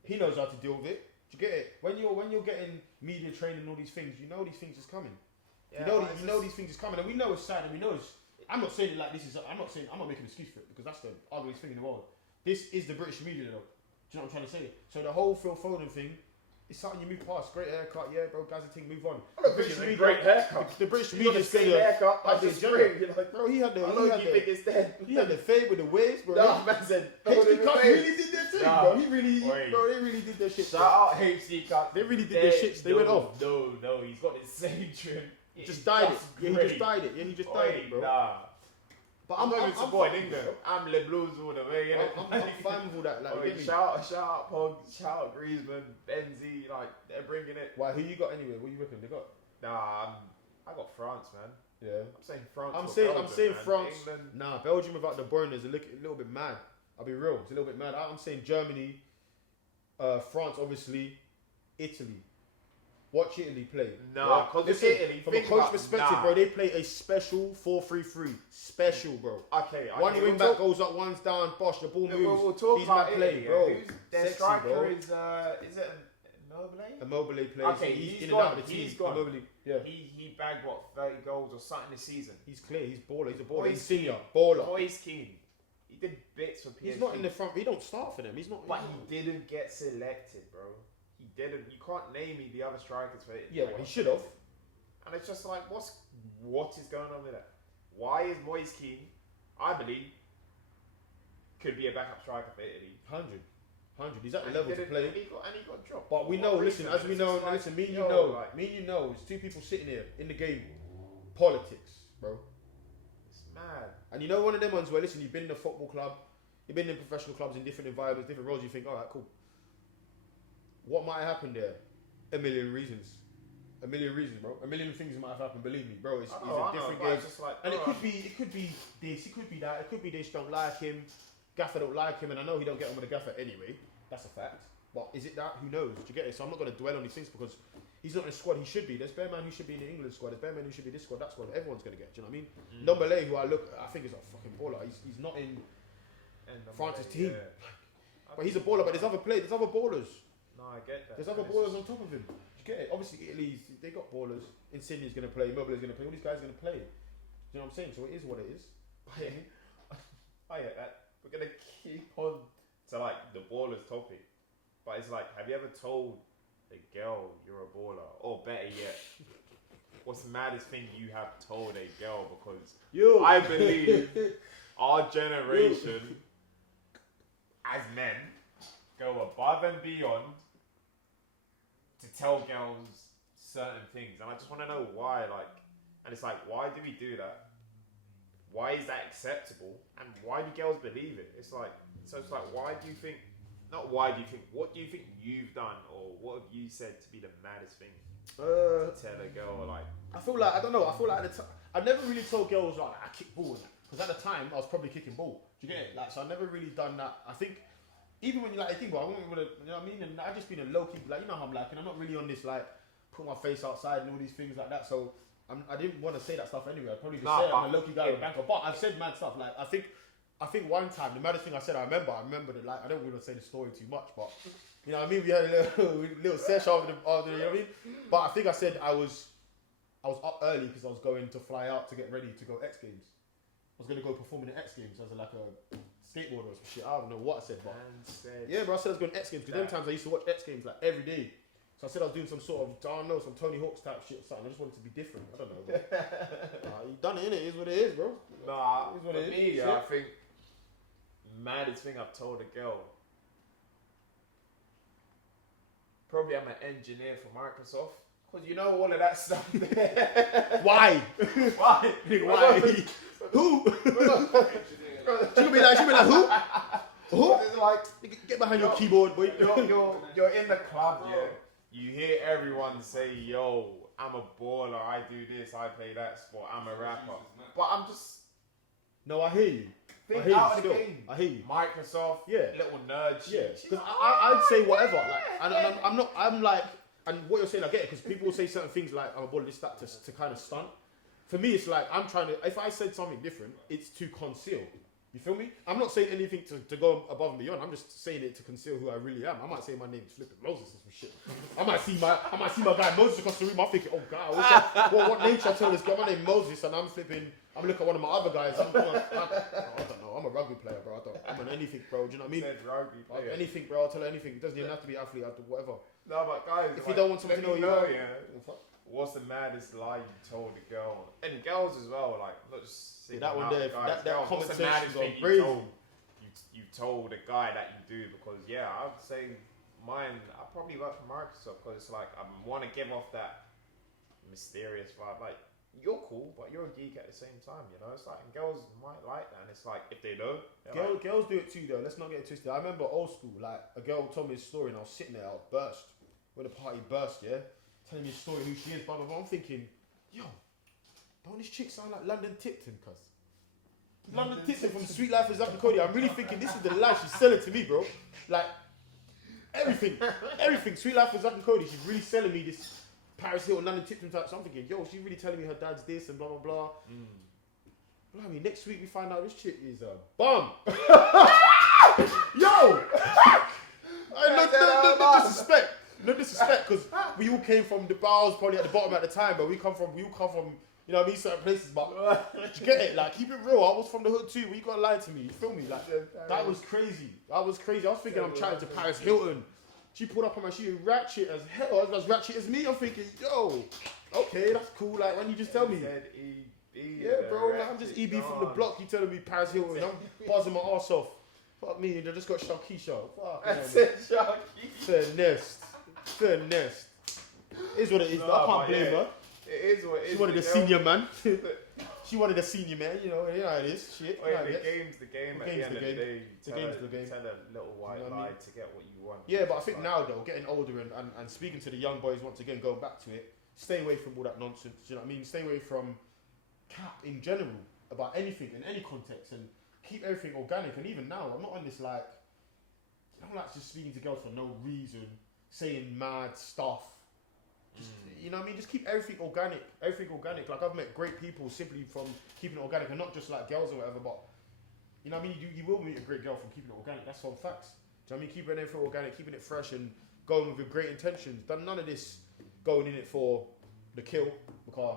He knows how to deal with it. Do you get it? When you're getting media training and all these things, you know these things is coming. Yeah, you but it's know just- these things is coming, and we know it's sad, and we know it's. I'm not saying it like this is. I'm not making an excuse for it because that's the ugliest thing in the world. This is the British media, though. Do you know what I'm trying to say? So the whole Phil Foden thing is something you move past. Great haircut, yeah, bro. Gaza thing, move on. The British media, great haircut. The British You got media the same haircut like as the the spring. general. You're like, Bro, he had the. I know you think it's dead. He had the fade with the waves, bro. No, man said, HD Cuts really did their thing, Nah. bro. He really, Wait. bro. They really did their shit. Shout bro. out HD Cuts. They really did their shits. They went off. No, he's got the same trim. He just dyed it. Yeah, he just dyed it. Yeah, he just dyed it, bro. Nah. But I'm not even supporting fine, England. bro. I'm Le Blues all the way. I'm innit? fine with all that. Like, you Oi, get me? shout out Pog, shout out Griezmann, Benzi, like they're bringing it. Why? Who you got anyway? What you reckon they got? Nah, I got France, man. Yeah. I'm saying France. I'm or saying Belgium, man. France. England. Nah, Belgium without De Bruyne is a little bit mad. I'll be real. It's a little bit mad. I'm saying Germany, France, obviously, Italy. Watch Italy play. Nah, because it's Listen, Italy. from a think coach about- perspective, nah. bro, they play a special 4-3-3. Special, bro. Okay, One okay, wing we'll back talk- goes up, one's down, bosh, the ball moves. We'll talk He's about not playing, Italy, bro. Who's their Sexy, striker bro. is it Immobile? Immobile plays. Okay, he's he's in gone. and out of the team. He's gone. Immobile, yeah. He bagged what 30 goals or something this season. He's clear. He's baller. He's a baller. Boy's He's senior. keen. Baller. Boy's keen. He did bits for PSG. He's not in the front. He don't start for them. He's not. But he didn't get selected, bro. He didn't. You can't name me the other strikers for it. Yeah, well, he should have. And it's just like, what is going on with that? Why is Moise Kean, I believe, could be a backup striker for Italy? 100. 100. He's at the And level he to did it, play. and he got dropped. But we For know, what listen, reason? as we It's know, just like, listen, me and you yo, know, like, me and you know, it's two people sitting here in the game, politics, bro. it's mad. And you know one of them ones where, listen, you've been in a football club, you've been in professional clubs in different environments, different roles, you think, alright, cool. What might have happened there? A million reasons. A million reasons, bro. A million things might have happened, believe me, bro. It's a different game. Like, And it could be this, it could be that, it could be they just don't like him, Gaffer don't like him, and I know he don't get on with the Gaffer anyway. That's a fact. But is it that? Who knows? Do you get it? So I'm not going to dwell on these things because he's not in the squad he should be. There's bare man who should be in the England squad. There's bare man who should be this squad, that squad. Everyone's going to get. Do you know what I mean? Ndombele, who I think is a fucking baller. He's not in France's team. Yeah. But he's a baller. But there's other players. There's other ballers. No, I get that. There's other ballers on top of him. Do you get it? Obviously, Italy's, they got ballers. Insigne's going to play. Immobile's going to play. All these guys are going to play. Do you know what I'm saying? So it is what it is. I get that. We're gonna keep on to like the ballers topic, but it's like, have you ever told a girl you're a baller, or better yet, what's the maddest thing you have told a girl? Because I believe our generation, as men, go above and beyond to tell girls certain things, and I just want to know why. Like, and it's like, why do we do that? Why is that acceptable? And why do girls believe it? It's like, so it's like, why do you think, not why do you think, what do you think you've done, or what have you said to be the maddest thing to tell a girl? Like, I feel like, I don't know, I feel like at the time, I never really told girls like I kick ball, because at the time I was probably kicking ball. Do you get it? Like, so I never really done that. I think even when you like think about, I wouldn't really, you know what I mean? And I just been a low key, like, you know how I'm like, and I'm not really on this like put my face outside and all these things like that. So I didn't want to say that stuff anyway. I'd probably just say I'm a low key guy with a banker, but I've said mad stuff. Like I think one time the maddest thing I said, I remember that, like, I don't want to say the story too much, but you know what I mean, we had a little session after the, you know what I mean? But I think I said I was up early because I was going to fly out to get ready to go X Games. I was going to go perform in the X Games as like a skateboarder or some shit. I don't know what I said, but yeah, bro, I said I was going to X Games because them times I used to watch X Games like every day. So I said I was doing some sort of, I don't know, some Tony Hawk's type shit or something. I just wanted to be different. I don't know, bro. You done it, innit? It is what it is, bro. nah, It is what for it is. me, Yeah. I think maddest thing I've told a girl, probably I'm an engineer for Microsoft, because you know all of that stuff. Why? Why? Why? Who? She gonna be like, who? Who? It's like, Get behind your keyboard, boy. you're in the club, yeah. You hear everyone say, yo, I'm a baller, I do this, I play that sport, I'm a rapper. But I'm just, No, I hear you. think I hear out you of the still. game. I hear you. Microsoft, Yeah. little nerd Yeah, shit. She's because like, I'd say whatever. Like, and I'm not. I'm like, and what you're saying, I get it. Because people will say certain things like, "I'm a baller," this, that, to kind of stunt. For me, it's like I'm trying to. If I said something different, it's to conceal. You feel me? I'm not saying anything to go above and beyond. I'm just saying it to conceal who I really am. I might say my name is Flippin' Moses or some shit. I might see my guy Moses across the room. I'm thinking, oh God, what name should I tell this guy? My name Moses, and I'm looking at one of my other guys. I don't know. I'm a rugby player, bro. I'm an anything, bro. Do you know what I mean? said rugby player. Anything, bro. I'll tell her anything. It doesn't even have to be athlete, whatever. No, but guys, If you don't want someone to know you are, what's the maddest lie you told a girl? And girls as well, like, not just Yeah, that one out, there, guys, that girls, what's the conversation's maddest gone thing crazy. you told a guy that you do? Because yeah, I would say mine, I probably work for Microsoft because it's like I want to give off that mysterious vibe. Like, you're cool, but you're a geek at the same time, you know? It's like, and girls might like that, and it's like, if they don't, Girls do it too, though. Let's not get it twisted. I remember old school, like, a girl told me a story and I was sitting there, I burst. When the party burst, yeah? Telling me a story, who she is, blah, blah, blah. I'm thinking, yo, don't this chick sound like London Tipton, cuz? London Tipton from Sweet Life of Zack and Cody. I'm really thinking this is the lie she's selling to me, bro. Like, everything. Sweet Life of Zack and Cody. She's really selling me this Paris Hilton, London Tipton type. So I'm thinking, yo, she's really telling me her dad's this and blah, blah, blah. I mean, next week we find out this chick is a bum. Yo! No disrespect. No disrespect, because we all came from the bars, probably at the bottom at the time, but we all come from, you know what I mean, certain places, but you get it, like, keep it real. I was from the hood too, but you gotta lie to me, you feel me? Like, that was crazy. I was thinking I'm chatting to Paris Hilton. She pulled up on my shoe, ratchet as hell, as ratchet as me. I'm thinking, yo, okay, that's cool. Like, when you just tell me, yeah, bro, like, I'm just EB from the block. You telling me Paris Hilton, I'm buzzing my ass off. Fuck me, they just got Sharkeisha. Fuck. I said Sharky. Finesse. Is what it is. No, though. I can't but blame yeah, her. It is what it is. She wanted a senior man. She wanted a senior man. You know how it is. Shit. Wait, you know how the it is. game's the game. The At the game's end the of game. the day, The tell game's a- the game. Tell a little white You know what I lie mean? to get what you want. Yeah, but I It's think like- now though, getting older and speaking to the young boys once again, going back to it, stay away from all that nonsense. You know what I mean? Stay away from cap in general about anything in any context, and keep everything organic. And even now, I'm not on this like, I'm not just speaking to girls for no reason, saying mad stuff. Just, you know what I mean? Just keep everything organic. Everything organic. Like I've met great people simply from keeping it organic, and not just like girls or whatever, but you know what I mean? You will meet a great girl from keeping it organic. That's some facts. Do you know what I mean? Keeping everything organic, keeping it fresh, and going with great intentions. Done none of this going in it for the kill, because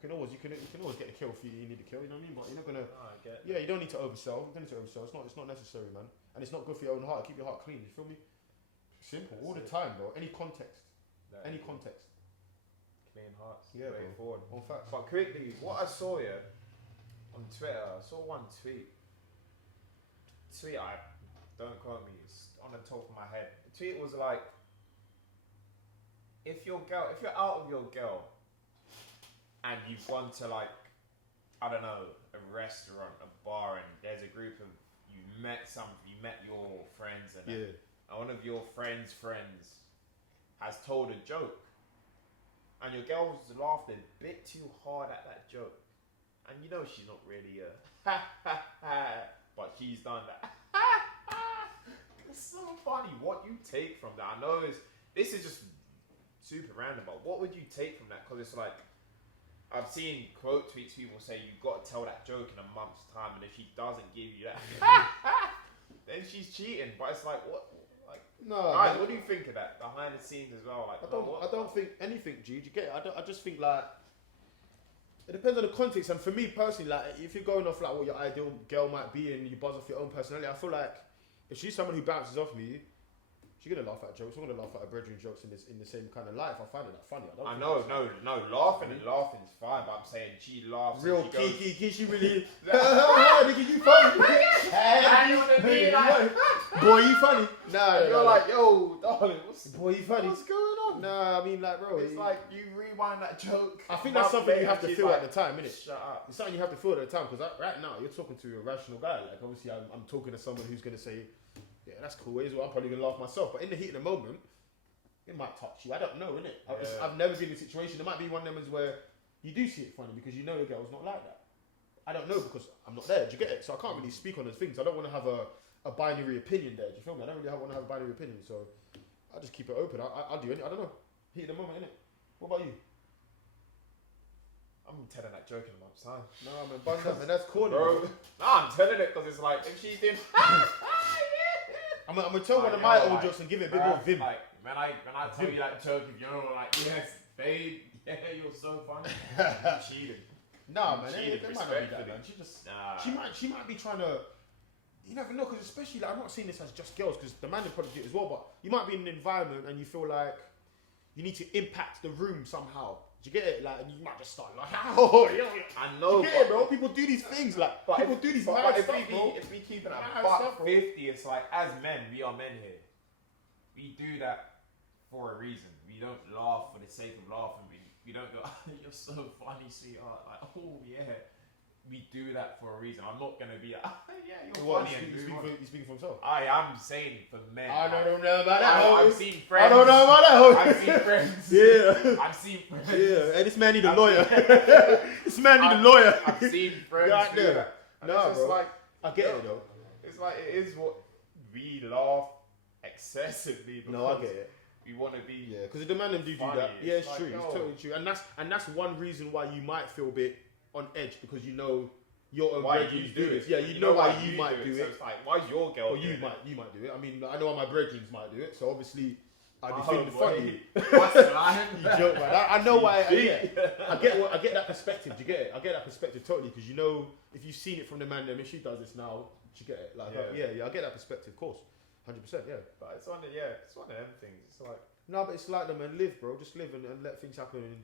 you can always get the kill if you need the kill. You know what I mean? But you're not gonna. I get Yeah, you don't need to oversell. You don't need to oversell. It's not necessary, man. And it's not good for your own heart. Keep your heart clean. You feel me? Simple. All the time, bro. Any context. that. Any context. Clean hearts. Yeah, Way bro. forward. On facts. But quickly, what I saw here on Twitter, I saw one tweet. I don't quote me. It's on the top of my head. The tweet was like, if you're out of your girl, and you've gone to like, I don't know, a restaurant, a bar, and there's a group of you met your friends, and Yeah. and one of your friends' has told a joke, and your girl's laughed a bit too hard at that joke, and you know she's not really a but she's done that. It's so funny what you take from that. I know this is just super random, but what would you take from that? Because it's like, I've seen quote tweets, people say you've got to tell that joke in a month's time, and if she doesn't give you that, then she's cheating. But it's like, what? Like, No. guys, what do you think of that behind the scenes as well? Like, I don't think anything, G. Do you get it? I just think like it depends on the context. And for me personally, like if you're going off like what your ideal girl might be and you buzz off your own personality, I feel like if she's someone who bounces off me, she's gonna laugh at jokes. I'm gonna laugh at her brethren jokes in the same kind of light. If I find it that funny, I know, no, laughing is fine, but I'm saying she laughs. real and she goes, kiki, she really. Nigga, you funny. Hey, you wanna be like, Boy, you funny. Nah, you're like, yo, darling, boy, you funny. what's going on? Nah, I mean like, bro, It's like you rewind that joke. I think that's something you have to she's feel like, at the time, innit? Shut up. It's something you have to feel at the time, because right now you're talking to a rational guy. Like obviously I'm talking to someone who's gonna say, yeah, that's cool. As well, I'm probably gonna laugh myself. But in the heat of the moment, it might touch you. I don't know, innit? Yeah. I've never been in a situation. There might be one of them where you do see it funny because you know your girl's not like that. I don't know because I'm not there. Do you get it? So I can't really speak on those things. I don't want to have a binary opinion there. Do you feel me? I don't really want to have a binary opinion. So I'll just keep it open. I'll do it. I don't know. Heat of the moment, innit? What about you? I'm telling that joke in a month's time. Nah, man, bun that, man. That's corny, Bro, nah, I'm telling it because it's like, if she's doing, I'm gonna tell one of Like, my yo, old like, jokes and give it a bit more vim. Like, when I tell you that joke, if you're like, yes, babe, yeah, you're so funny, you cheated. Nah, man, cheated it might not be that, respectfully. man. She just, Nah. she might be trying to. You never know, because especially like, I'm not saying this as just girls, because the man will probably do it as well. But you might be in an environment and you feel like you need to impact the room somehow. Do you get it? Like, and you might just start like, oh, yeah. I know, Do you get it, bro? People do these things, like people do these mad if stuff, we bro. if we keep it Mad at stuff, buck bro. 50, it's like, as men, we are men here. We do that for a reason. We don't laugh for the sake of laughing. We don't go, you're so funny, sweetheart. Like, oh yeah. We do that for a reason. I'm not gonna be like, yeah, you're What, funny. he's speaking for himself. I am saying for men. I don't know about that. I've seen friends. I don't know about that. I've seen friends. Yeah. I've seen friends. Yeah, and this man need a lawyer. This man need a lawyer. I've seen friends God do damn. that. And Nah, it's just bro. like, I get it though. it's like, it is what we laugh excessively because No, I get it. we want to be. Yeah, because the man them do Funny. that. Yeah, it's It's true. like, It's yo. totally true. And that's one reason why you might feel a bit on edge, because you know your own Why brethren you do do this. it? Yeah, you know why you might do So it. it's like, why's your girl Or you doing might do it. I mean, I know why my brethren might do it. So obviously, I'd be Oh, feeling boy. funny. What's lying? You joke, man. I know why. I get that perspective. Do you get it? I get that perspective totally, because you know, if you've seen it from the man, then if she does this now, she get it. Like, Yeah. I get that perspective, of course, 100%. Yeah. But it's one of them things. It's like, No, but it's like, man, live, bro. Just live and let things happen. And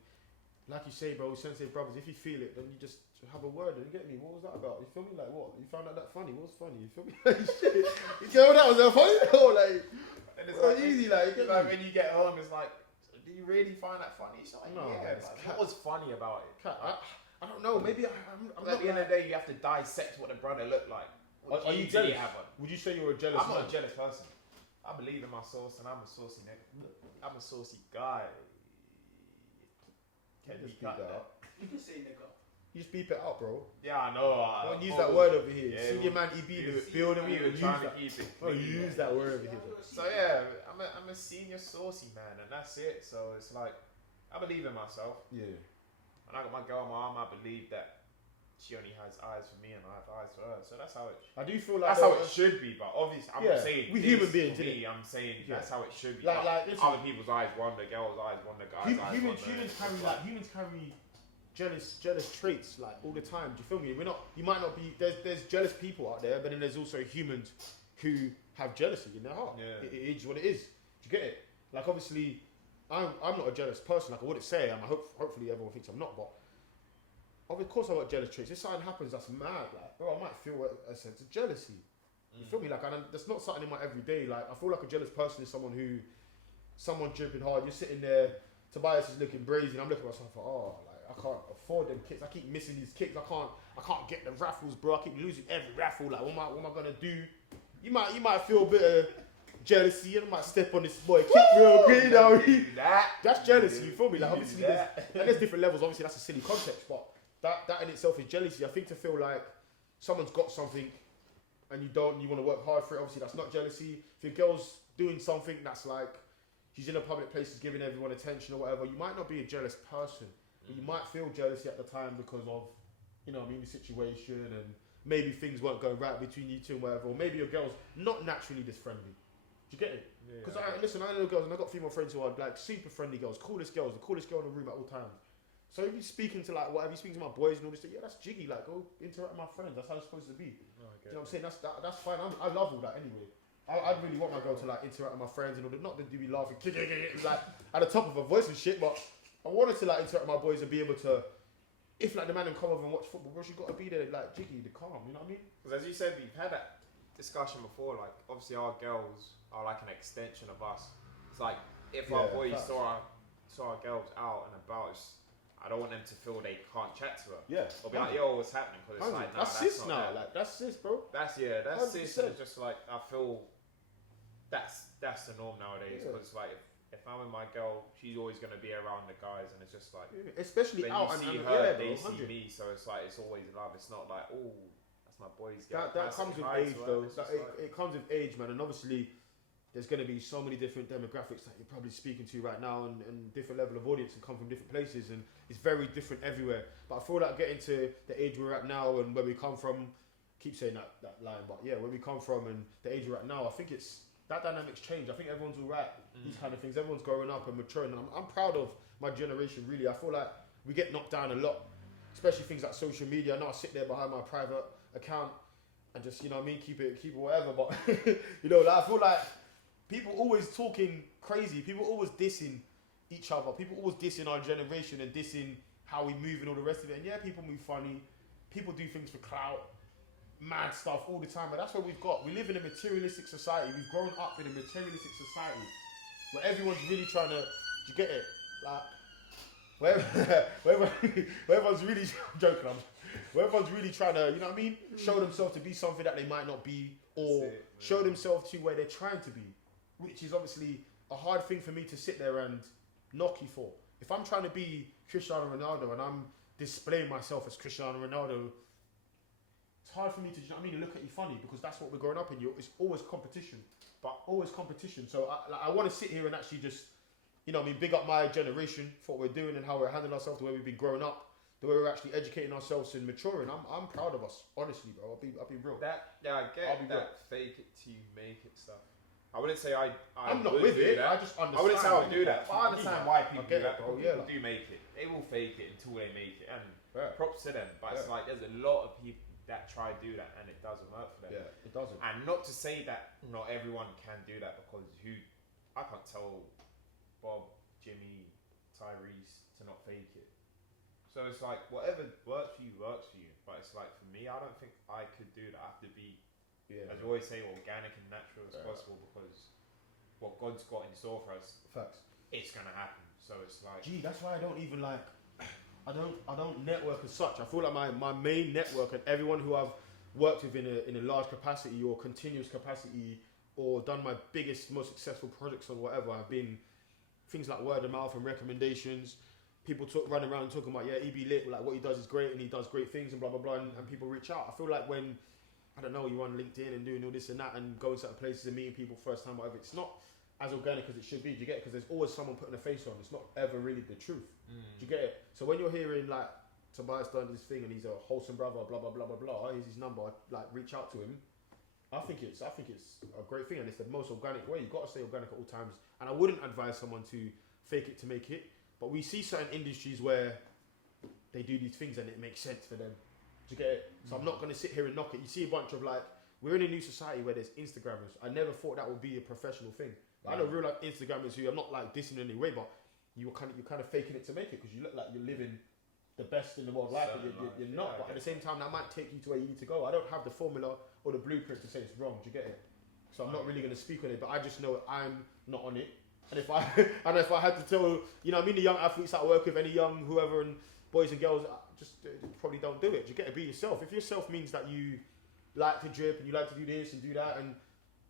like you say, bro, sensitive brothers, if you feel it, then you just have a word and you get me. What was that about? You feel me? Like what? You found out that funny? What's funny? You feel me? Like shit. You get what that was that funny? No, like And it's bro, like easy, like, you get like me? when you get home, it's like, do you really find that funny? It's like, No, yeah. it's But cat. what was funny about it? Cat, I don't know. Maybe I'm At not the end of the day, you have to dissect what the brother looked like. What Are you genes did he jealous? have on? Would you say you're a jealous I'm man? not a jealous person. I believe in my sauce, and I'm a saucy nigga. I'm a saucy guy. You Can just you beep cut that that? out. You can say nigga. You just beep it out, bro. Yeah, I know. Don't use that word over here. Yeah, Senior man EB, do it. Build me. We're Use trying to that. keep it. Oh, clean, you use yeah. that word over here. So yeah, I'm a senior saucy man, and that's it. So it's like I believe in myself. Yeah. When I got my girl on my arm, I believe that she only has eyes for me and I have eyes for her. So that's how it. I do feel like That's how it should be. But obviously, I'm Yeah, not saying we this human beings, for innit? me. I'm saying Yeah. that's how it should be. Like- But like, listen. other people's eyes wander, girls' eyes wander, guys' eyes humans wander. humans carry jealous traits like all the time. Do you feel me? You might not be there's jealous people out there, but then there's also humans who have jealousy in their heart. Yeah. It is what it is. Do you get it? Like obviously, I'm not a jealous person. Like I wouldn't say I'm. Hopefully everyone thinks I'm not, but of course I've got jealous traits. If something happens that's mad, like bro, I might feel a sense of jealousy. You feel me? Like that's not something in my everyday. Like I feel like a jealous person is someone dripping hard. You're sitting there, Tobias is looking brazen. I'm looking at myself like, oh, like I can't afford them kicks. I keep missing these kicks. I can't get the raffles, bro. I keep losing every raffle. Like what am I gonna do? You might feel a bit of jealousy. And I might step on this boy, kick real green out. That's jealousy. You feel me? Like obviously there's different levels. Obviously that's a silly context, but that in itself is jealousy. I think to feel like someone's got something and you don't, you want to work hard for it. Obviously that's not jealousy. If your girl's doing something that's like she's in a public place, she's giving everyone attention or whatever, you might not be a jealous person, but you might feel jealousy at the time because of, you know what I mean, the situation and maybe things weren't going right between you two and whatever, or maybe your girl's not naturally this friendly. Do you get it? Because listen, I know girls and I got female friends who are like super friendly girls, coolest girls, the coolest girl in the room at all times. So if you're speaking to like whatever, you speaking to my boys and all this, yeah, that's jiggy. Like go interact with my friends. That's how it's supposed to be. Oh, You know what I'm saying? That's fine. I love all that anyway. I'd really want my girl to like interact with my friends and all that. Not to do me laughing, like at the top of her voice and shit, but I wanted to like interact with my boys and be able to, if like the man come over and watch football, bro, she got to be there like jiggy, the calm. You know what I mean? Because as you said, we've had that discussion before. Like obviously our girls are like an extension of us. It's like if our boys saw our girls out and about, I don't want them to feel they can't chat to her. Yeah. Or be like, yo, what's happening? Because it's like, nah, that's sis not now. that. Like that's sis, bro. That's sis. And 100%. it's just like I feel that's the norm nowadays. Yeah. Because like if I'm with my girl, she's always gonna be around the guys, and it's just like Especially when out you see and her, yeah, they bro, see 100. me. So it's like it's always love. It's not like that's my boy's girl. That comes with Hi age to her. though. It's just like- It comes with age, man, and obviously there's going to be so many different demographics that you're probably speaking to right now, and different level of audience and come from different places, and it's very different everywhere. But I feel like getting to the age we're at now and where we come from, keep saying that line, but yeah, where we come from and the age we're at now, I think it's that dynamics change. I think everyone's all right. These kind of things, everyone's growing up and maturing, and I'm proud of my generation. Really, I feel like we get knocked down a lot, especially things like social media. I know I sit there behind my private account and just, you know what I mean, keep it whatever, but you know, like I feel like people always talking crazy. People always dissing each other. People always dissing our generation and dissing how we move and all the rest of it. And yeah, people move funny. People do things for clout, mad stuff all the time. But that's what we've got. We live in a materialistic society. We've grown up in a materialistic society where everyone's really trying to. Do you get it? Like where everyone's really I'm joking. Where everyone's really trying to, you know what I mean, show themselves to be something that they might not be, or show themselves to where they're trying to be. Which is obviously a hard thing for me to sit there and knock you for. If I'm trying to be Cristiano Ronaldo and I'm displaying myself as Cristiano Ronaldo, it's hard for me to, you know what I mean, to look at you funny, because that's what we're growing up in. It's always competition, but always competition. So I want to sit here and actually just, you know what I mean, big up my generation for what we're doing and how we're handling ourselves, the way we've been growing up, the way we're actually educating ourselves and maturing. I'm proud of us, honestly, bro. I'll be real. I get that fake it till you make it stuff. I wouldn't say I'm not with it. I just understand. I wouldn't say I would do that. But I understand why people do that. Bro. People do make it. They will fake it until they make it, and props to them. But it's like there's a lot of people that try to do that, and it doesn't work for them. Yeah, it doesn't. And not to say that not everyone can do that, because I can't tell Bob, Jimmy, Tyrese to not fake it. So it's like whatever works for you works for you. But it's like for me, I don't think I could do that. I have to be, as you always say, organic and natural as possible because what God's got in store for us, Facts. it's gonna happen. So it's like, Gee, that's why I don't even like. I don't network as such. I feel like my main network and everyone who I've worked with in a large capacity or continuous capacity or done my biggest, most successful projects or whatever have been things like word of mouth and recommendations. People run around talking about, EB lit, like what he does is great and he does great things and blah blah blah, and people reach out. I feel like when, I don't know, you're on LinkedIn and doing all this and that and going certain places and meeting people first time, whatever, it's not as organic as it should be. Do you get it? Because there's always someone putting a face on. It's not ever really the truth. Do you get it? So when you're hearing like Tobias done this thing and he's a wholesome brother, blah blah blah blah blah, here's his number, like reach out to him. I think it's a great thing and it's the most organic way. You've got to stay organic at all times. And I wouldn't advise someone to fake it to make it. But we see certain industries where they do these things and it makes sense for them. Do you get it? So I'm not going to sit here and knock it. You see a bunch of like, we're in a new society where there's Instagrammers. I never thought that would be a professional thing. I know real life Instagrammers who I'm not like dissing in any way, but you're kind of faking it to make it because you look like you're living the best in the world life, but you're not. But at the same time, that might take you to where you need to go. I don't have the formula or the blueprint to say it's wrong. Do you get it? So I'm not really going to speak on it, but I just know I'm not on it. And if I had to tell, the young athletes that I work with, any young whoever and boys and girls, just probably don't do it. Do you get it? Be yourself. If yourself means that you like to drip and you like to do this and do that, and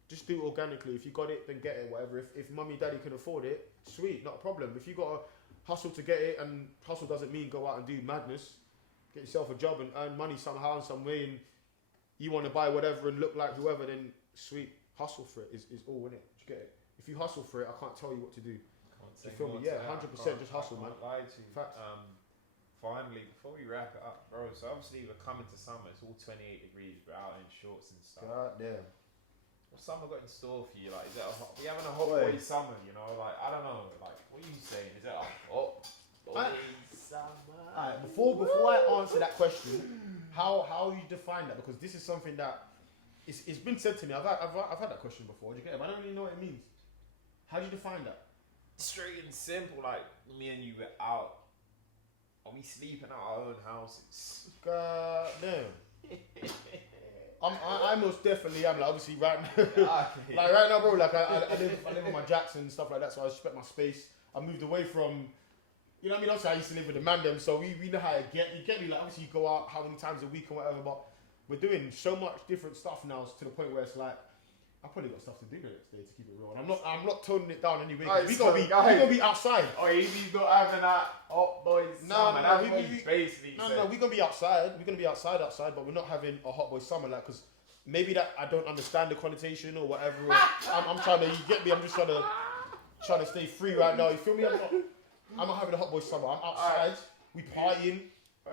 just do it organically. If you got it, then get it. Whatever. If mummy, daddy can afford it, sweet, not a problem. If you got to hustle to get it, and hustle doesn't mean go out and do madness. Get yourself a job and earn money somehow in some way, and you want to buy whatever and look like whoever, then sweet. Hustle for it is all in it. Do you get it? If you hustle for it, I can't tell you what to do. Do you feel me? Yeah, 100%. Just hustle, man. Lie to you. Facts. Finally, before we wrap it up, bro. So obviously we're coming to summer. It's all 28 degrees. We're out in shorts and stuff. God damn. What's summer got in store for you? Like, is it we having a hot boy summer? Like, I don't know. Like, what are you saying? Is it a hot boy summer? Alright, before I answer that question, how you define that? Because this is something that it's been said to me. I've had that question before. Do you get it? But I don't really know what it means. How do you define that? Straight and simple. Like, me and you were out. Are we sleeping at our own houses? God damn. I most definitely am. Like, obviously right now, like right now, bro. Like I live with my Jackson and stuff like that, so I respect my space. I moved away from, you know what I mean. Obviously, I used to live with the man them, so we know how to get. You get me? Like obviously, you go out how many times a week or whatever, but we're doing so much different stuff now to the point where it's like I probably got stuff to do the next day to keep it real. And I'm not toning it down anyway. We gonna be outside. Oh, he's not having that hot boys summer. We gonna be outside. We're gonna be outside, but we're not having a hot boy summer. Like, cause maybe that I don't understand the connotation or whatever. I'm trying to. You get me? I'm just trying to stay free right now. You feel me? I'm not having a hot boy summer. I'm outside. We partying.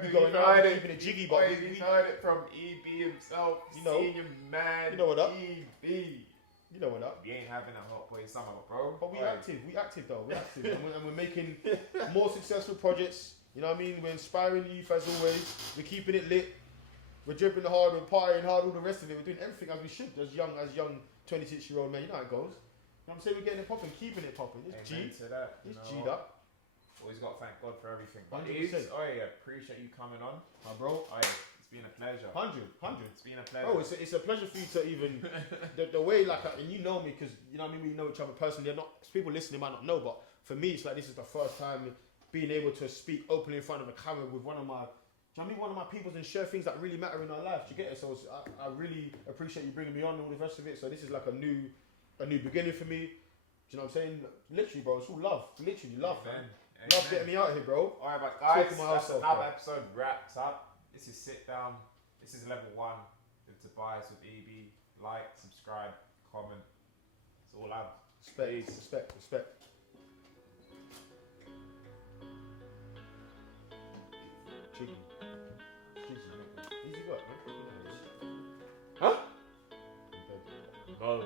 We going out, we keeping it jiggy, but we heard it from EB himself. Senior man. You know what up? EB. You know what up? We ain't having a hot boy summer, bro. But we active though. We're active, and we're making more successful projects. You know what I mean? We're inspiring youth as always. We're keeping it lit. We're dripping hard. We're partying hard. All the rest of it. We're doing everything as we should. As young 26-year-old men. You know how it goes. You know what I'm saying? We're getting it popping, keeping it popping. It's G. It's G'd up. Always got to thank God for everything. 100%. I appreciate you coming on. My bro. It's been a pleasure. 100. It's been a pleasure. Bro, it's a pleasure for you to even the way like and you know me because you know what I mean. We know each other personally. They're not people listening might not know, but for me, it's like this is the first time being able to speak openly in front of a camera with one of my peoples and share things that really matter in our life. Do you get it? So I really appreciate you bringing me on and all the rest of it. So this is like a new beginning for me. Do you know what I'm saying? Literally, bro, it's all love. Literally love, man. Love getting me out here, bro. Alright, but guys, that's another episode wrapped up. This is Sit Down. This is Level 1 with Tobias with EB. Like, subscribe, comment. It's all out. Respect. Chicken. Easy work, man. Huh? No.